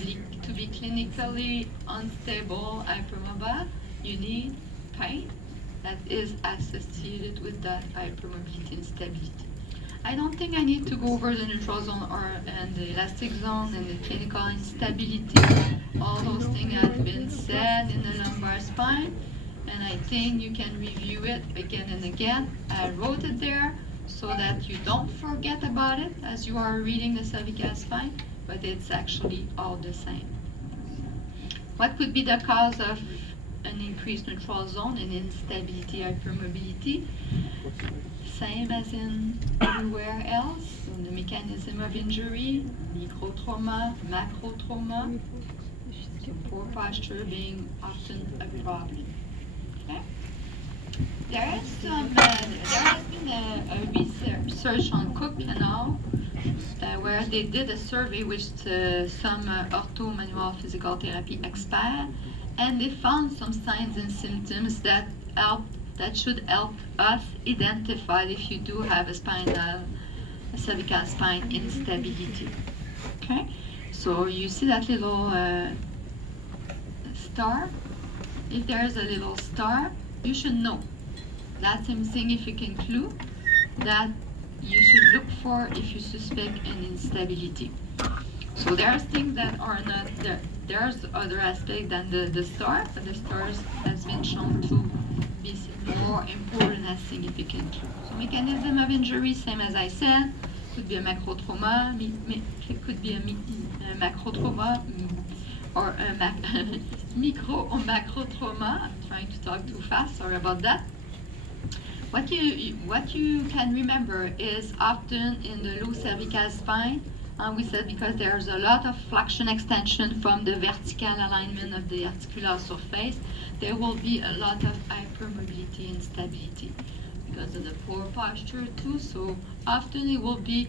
be clinically unstable, hypermobile, you need pain that is associated with that hypermobility instability. I don't think I need to go over the neutral zone and the elastic zone and the clinical instability. All those things have been said in the lumbar spine, and I think you can review it again and again. I wrote it there so that you don't forget about it as you are reading the cervical spine, but it's actually all the same. What could be the cause of an increased neutral zone and instability, hypermobility? Same as in everywhere else. So the mechanism of injury, microtrauma, macrotrauma, so poor posture being often a problem. Okay? There has been a research on Cook Canal where they did a survey with some ortho manual physical therapy experts, and they found some signs and symptoms that should help us identify if you do have a cervical spine instability. Okay, so you see that little star. If there's a little star, you should know. That's a significant clue that you should look for if you suspect an instability. So there's things that are not there. There's other aspects than the star, but the stars has been shown to be more important as significant clue. So mechanism of injury, same as I said, could be a macrotrauma, could be a macrotrauma, or a micro or macrotrauma. I'm trying to talk too fast, sorry about that. What you can remember is often in the low cervical spine, we said because there's a lot of flexion extension from the vertical alignment of the articular surface, there will be a lot of hypermobility and instability because of the poor posture too. So often it will be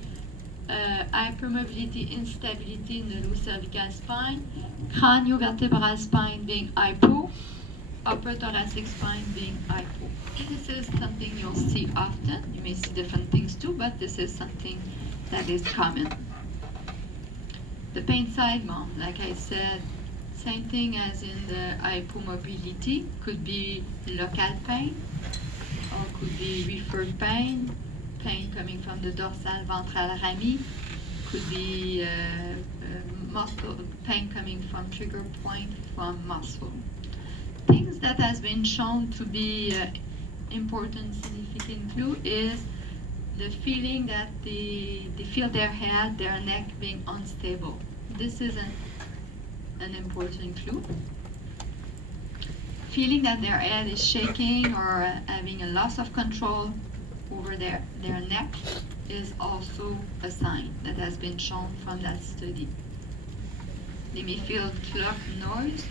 hypermobility, instability in the low cervical spine, craniovertebral spine being hypo, upper thoracic spine being hypo. This is something you'll see often. You may see different things too, but this is something that is common. The pain side, like I said, same thing as in the hypomobility. Could be local pain, or could be referred pain, pain coming from the dorsal ventral rami, could be muscle pain coming from trigger point from muscle. Things that has been shown to be important, significant clue is the feeling that they feel their head, their neck being unstable. This is an important clue. Feeling that their head is shaking or having a loss of control over their neck is also a sign that has been shown from that study. They may feel clock noise.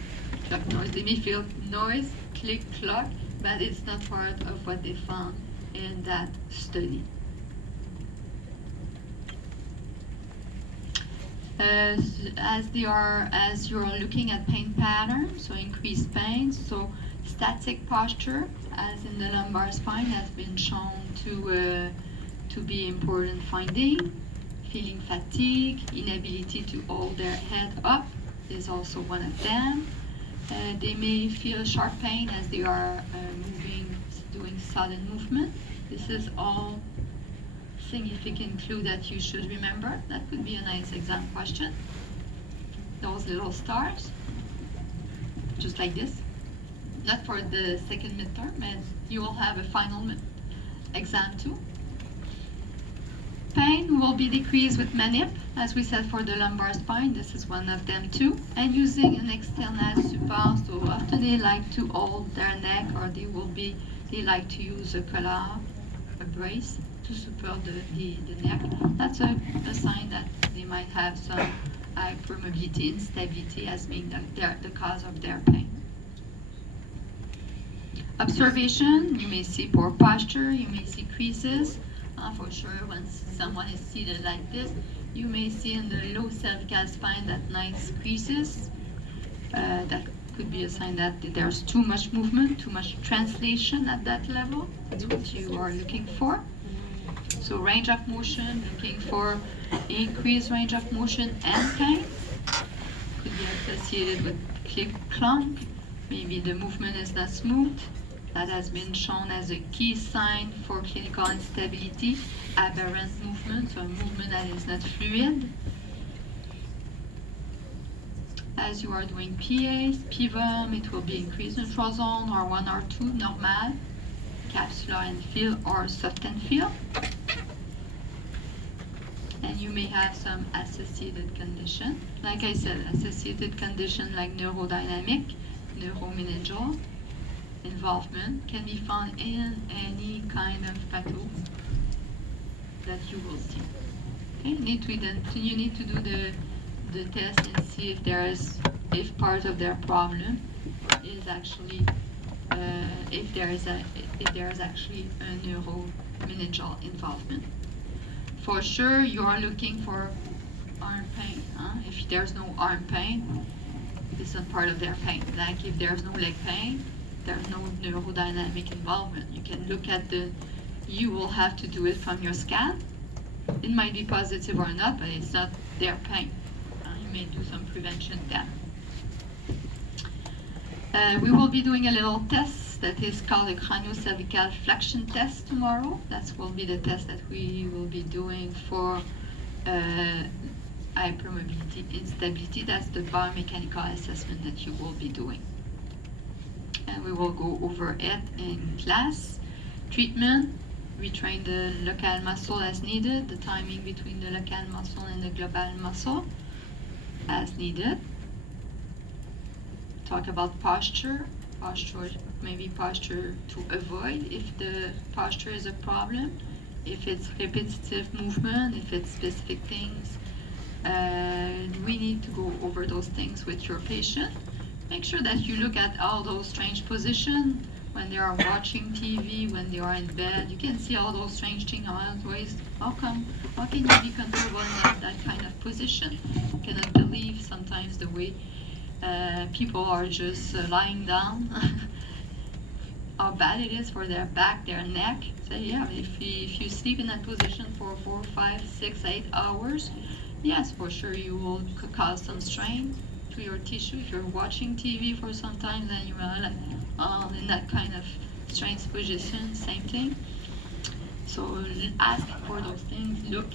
They may feel noise, click, clock, but it's not part of what they found in that study. As you're looking at pain patterns, so increased pain, so static posture, as in the lumbar spine, has been shown to be important finding. Feeling fatigue, inability to hold their head up is also one of them. They may feel sharp pain as they are doing sudden movement. This is all significant clue that you should remember. That could be a nice exam question. Those little stars, just like this. Not for the second midterm, and you will have a final exam too. Pain will be decreased with manip, as we said for the lumbar spine. This is one of them too. And using an external support, so often they like to hold their neck, or they like to use a collar, a brace to support the neck. That's a sign that they might have some hypermobility, instability as being the cause of their pain. Observation, you may see poor posture, you may see creases. For sure, when someone is seated like this, you may see in the low cervical spine that nice creases. That could be a sign that there's too much movement, too much translation at that level. That's what you are looking for. So range of motion, looking for increased range of motion and pain. Could be associated with click clunk. Maybe the movement is not smooth. That has been shown as a key sign for clinical instability, aberrant movement, so a movement that is not fluid. As you are doing PAs, PVOM, it will be increased neutral zone or 1 or 2, normal, capsular and field or soft and field. And you may have some associated condition. Like I said, associated condition like neurodynamic, neuromeningeal involvement can be found in any kind of patho that you will see. Okay, you need to do the test and see if part of their problem is actually if there is actually a neuromeningeal involvement. For sure, you are looking for arm pain. If there's no arm pain, it's not part of their pain. Like if there's no leg pain, there's no neurodynamic involvement. You can look at you will have to do it from your scan. It might be positive or not, but it's not their pain. You may do some prevention then. We will be doing a little test that is called a craniocervical flexion test tomorrow. That will be the test that we will be doing for hypermobility instability. That's the biomechanical assessment that you will be doing. And we will go over it in class. Treatment, retrain the local muscle as needed, the timing between the local muscle and the global muscle as needed. Talk about posture, posture, maybe posture to avoid if the posture is a problem, if it's repetitive movement, if it's specific things. We need to go over those things with your patient. Make sure that you look at all those strange positions when they are watching TV, when they are in bed. You can see all those strange things always. How can you be comfortable in that kind of position? I cannot believe sometimes the way people are just lying down. How bad it is for their back, their neck. So yeah, if you sleep in that position for 4, 5, 6, 8 hours, yes, for sure you will cause some strain to your tissue. If you're watching TV for some time, then you are like in that kind of strange position, same thing. So ask for those things, look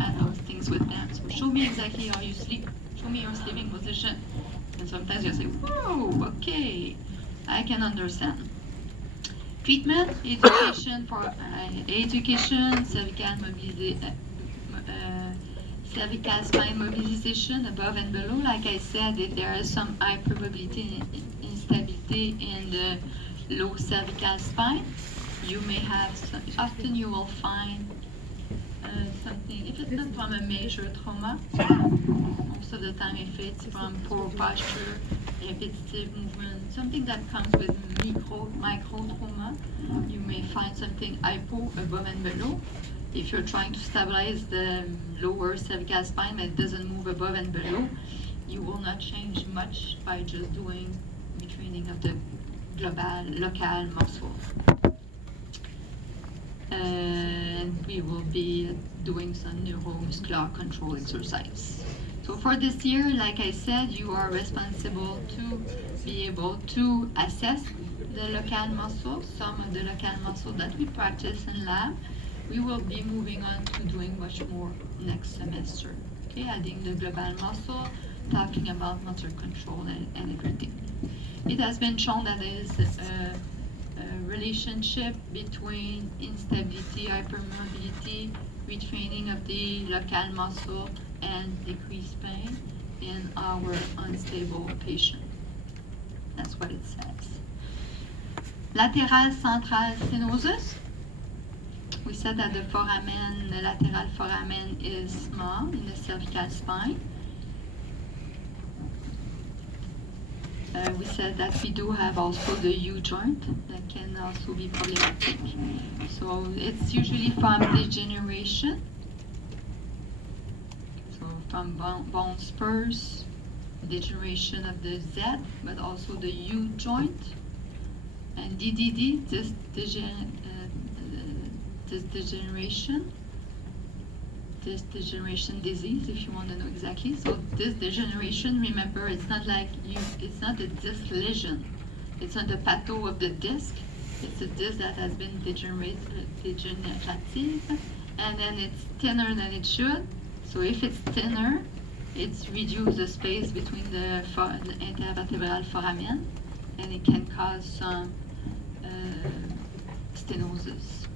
at those things with them. So show me exactly how you sleep. Show me your sleeping position. And sometimes you say, whoa, okay, I can understand. Treatment, education for education, cervical spine mobilization above and below. Like I said, if there is some high probability instability in the low cervical spine, you may have some, often you will find something, if it's not from a major trauma, most of the time if it's from poor posture, repetitive movement, something that comes with micro trauma, you may find something hypo above and below. If you're trying to stabilize the lower cervical spine but it doesn't move above and below, you will not change much by just doing retraining of the local muscle. And we will be doing some neuromuscular control exercise. So for this year, like I said, you are responsible to be able to assess the local muscle, some of the local muscle that we practice in lab. We will be moving on to doing much more next semester. Okay, adding the global muscle, talking about motor control and everything. It has been shown that there is a relationship between instability, hypermobility, retraining of the local muscle, and decreased pain in our unstable patient. That's what it says. Lateral central stenosis. We said that the foramen, the lateral foramen is small in the cervical spine. We said that we do have also the U joint that can also be problematic. So it's usually from degeneration. So from bone spurs, degeneration of the Z, but also the U joint. And DDD, this degeneration disease, if you want to know exactly. So this degeneration, remember, it's not like it's not a disc lesion. It's not the pathhho of the disc. It's a disc that has been degenerative, and then it's thinner than it should. So if it's thinner, it's reduced the space between the intervertebral foramen, and it can cause some stenosis.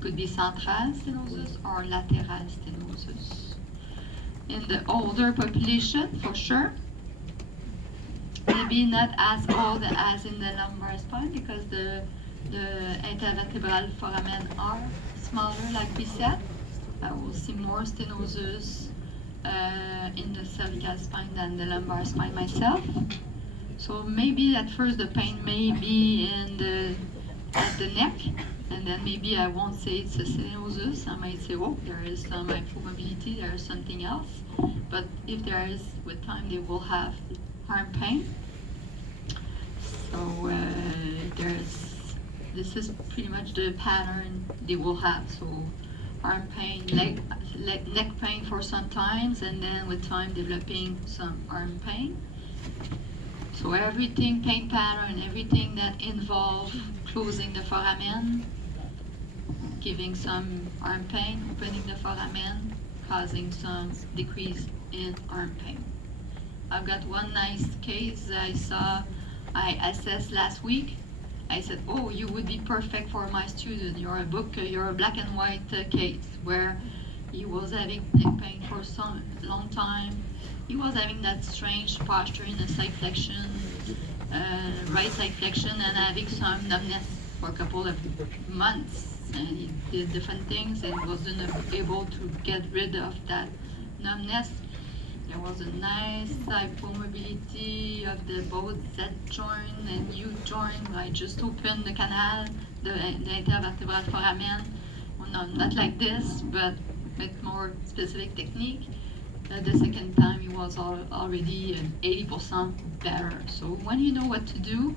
Could be central stenosis or lateral stenosis. In the older population, for sure, maybe not as old as in the lumbar spine because the intervertebral foramen are smaller, like we said. I will see more stenosis in the cervical spine than the lumbar spine myself. So maybe at first the pain may be at the neck, and then maybe I won't say it's a stenosis. I might say, oh, there is some hypomobility, there is something else. But if there is, with time, they will have arm pain. So this is pretty much the pattern they will have. So arm pain, neck pain for some times, and then with time developing some arm pain. So everything, pain pattern, everything that involves closing the foramen, giving some arm pain, opening the foramen, causing some decrease in arm pain. I've got one nice case I assessed last week. I said, oh, you would be perfect for my student. You're a black and white case where he was having neck pain for some long time. He was having that strange posture in the side flexion, right side flexion and having some numbness for a couple of months. And he did different things and wasn't able to get rid of that numbness. There was a nice hypomobility of the both Z joint and U joint. I just opened the canal, the intervertebral foramen. Well, not like this, but with more specific technique. The second time, he was already 80% better. So when you know what to do,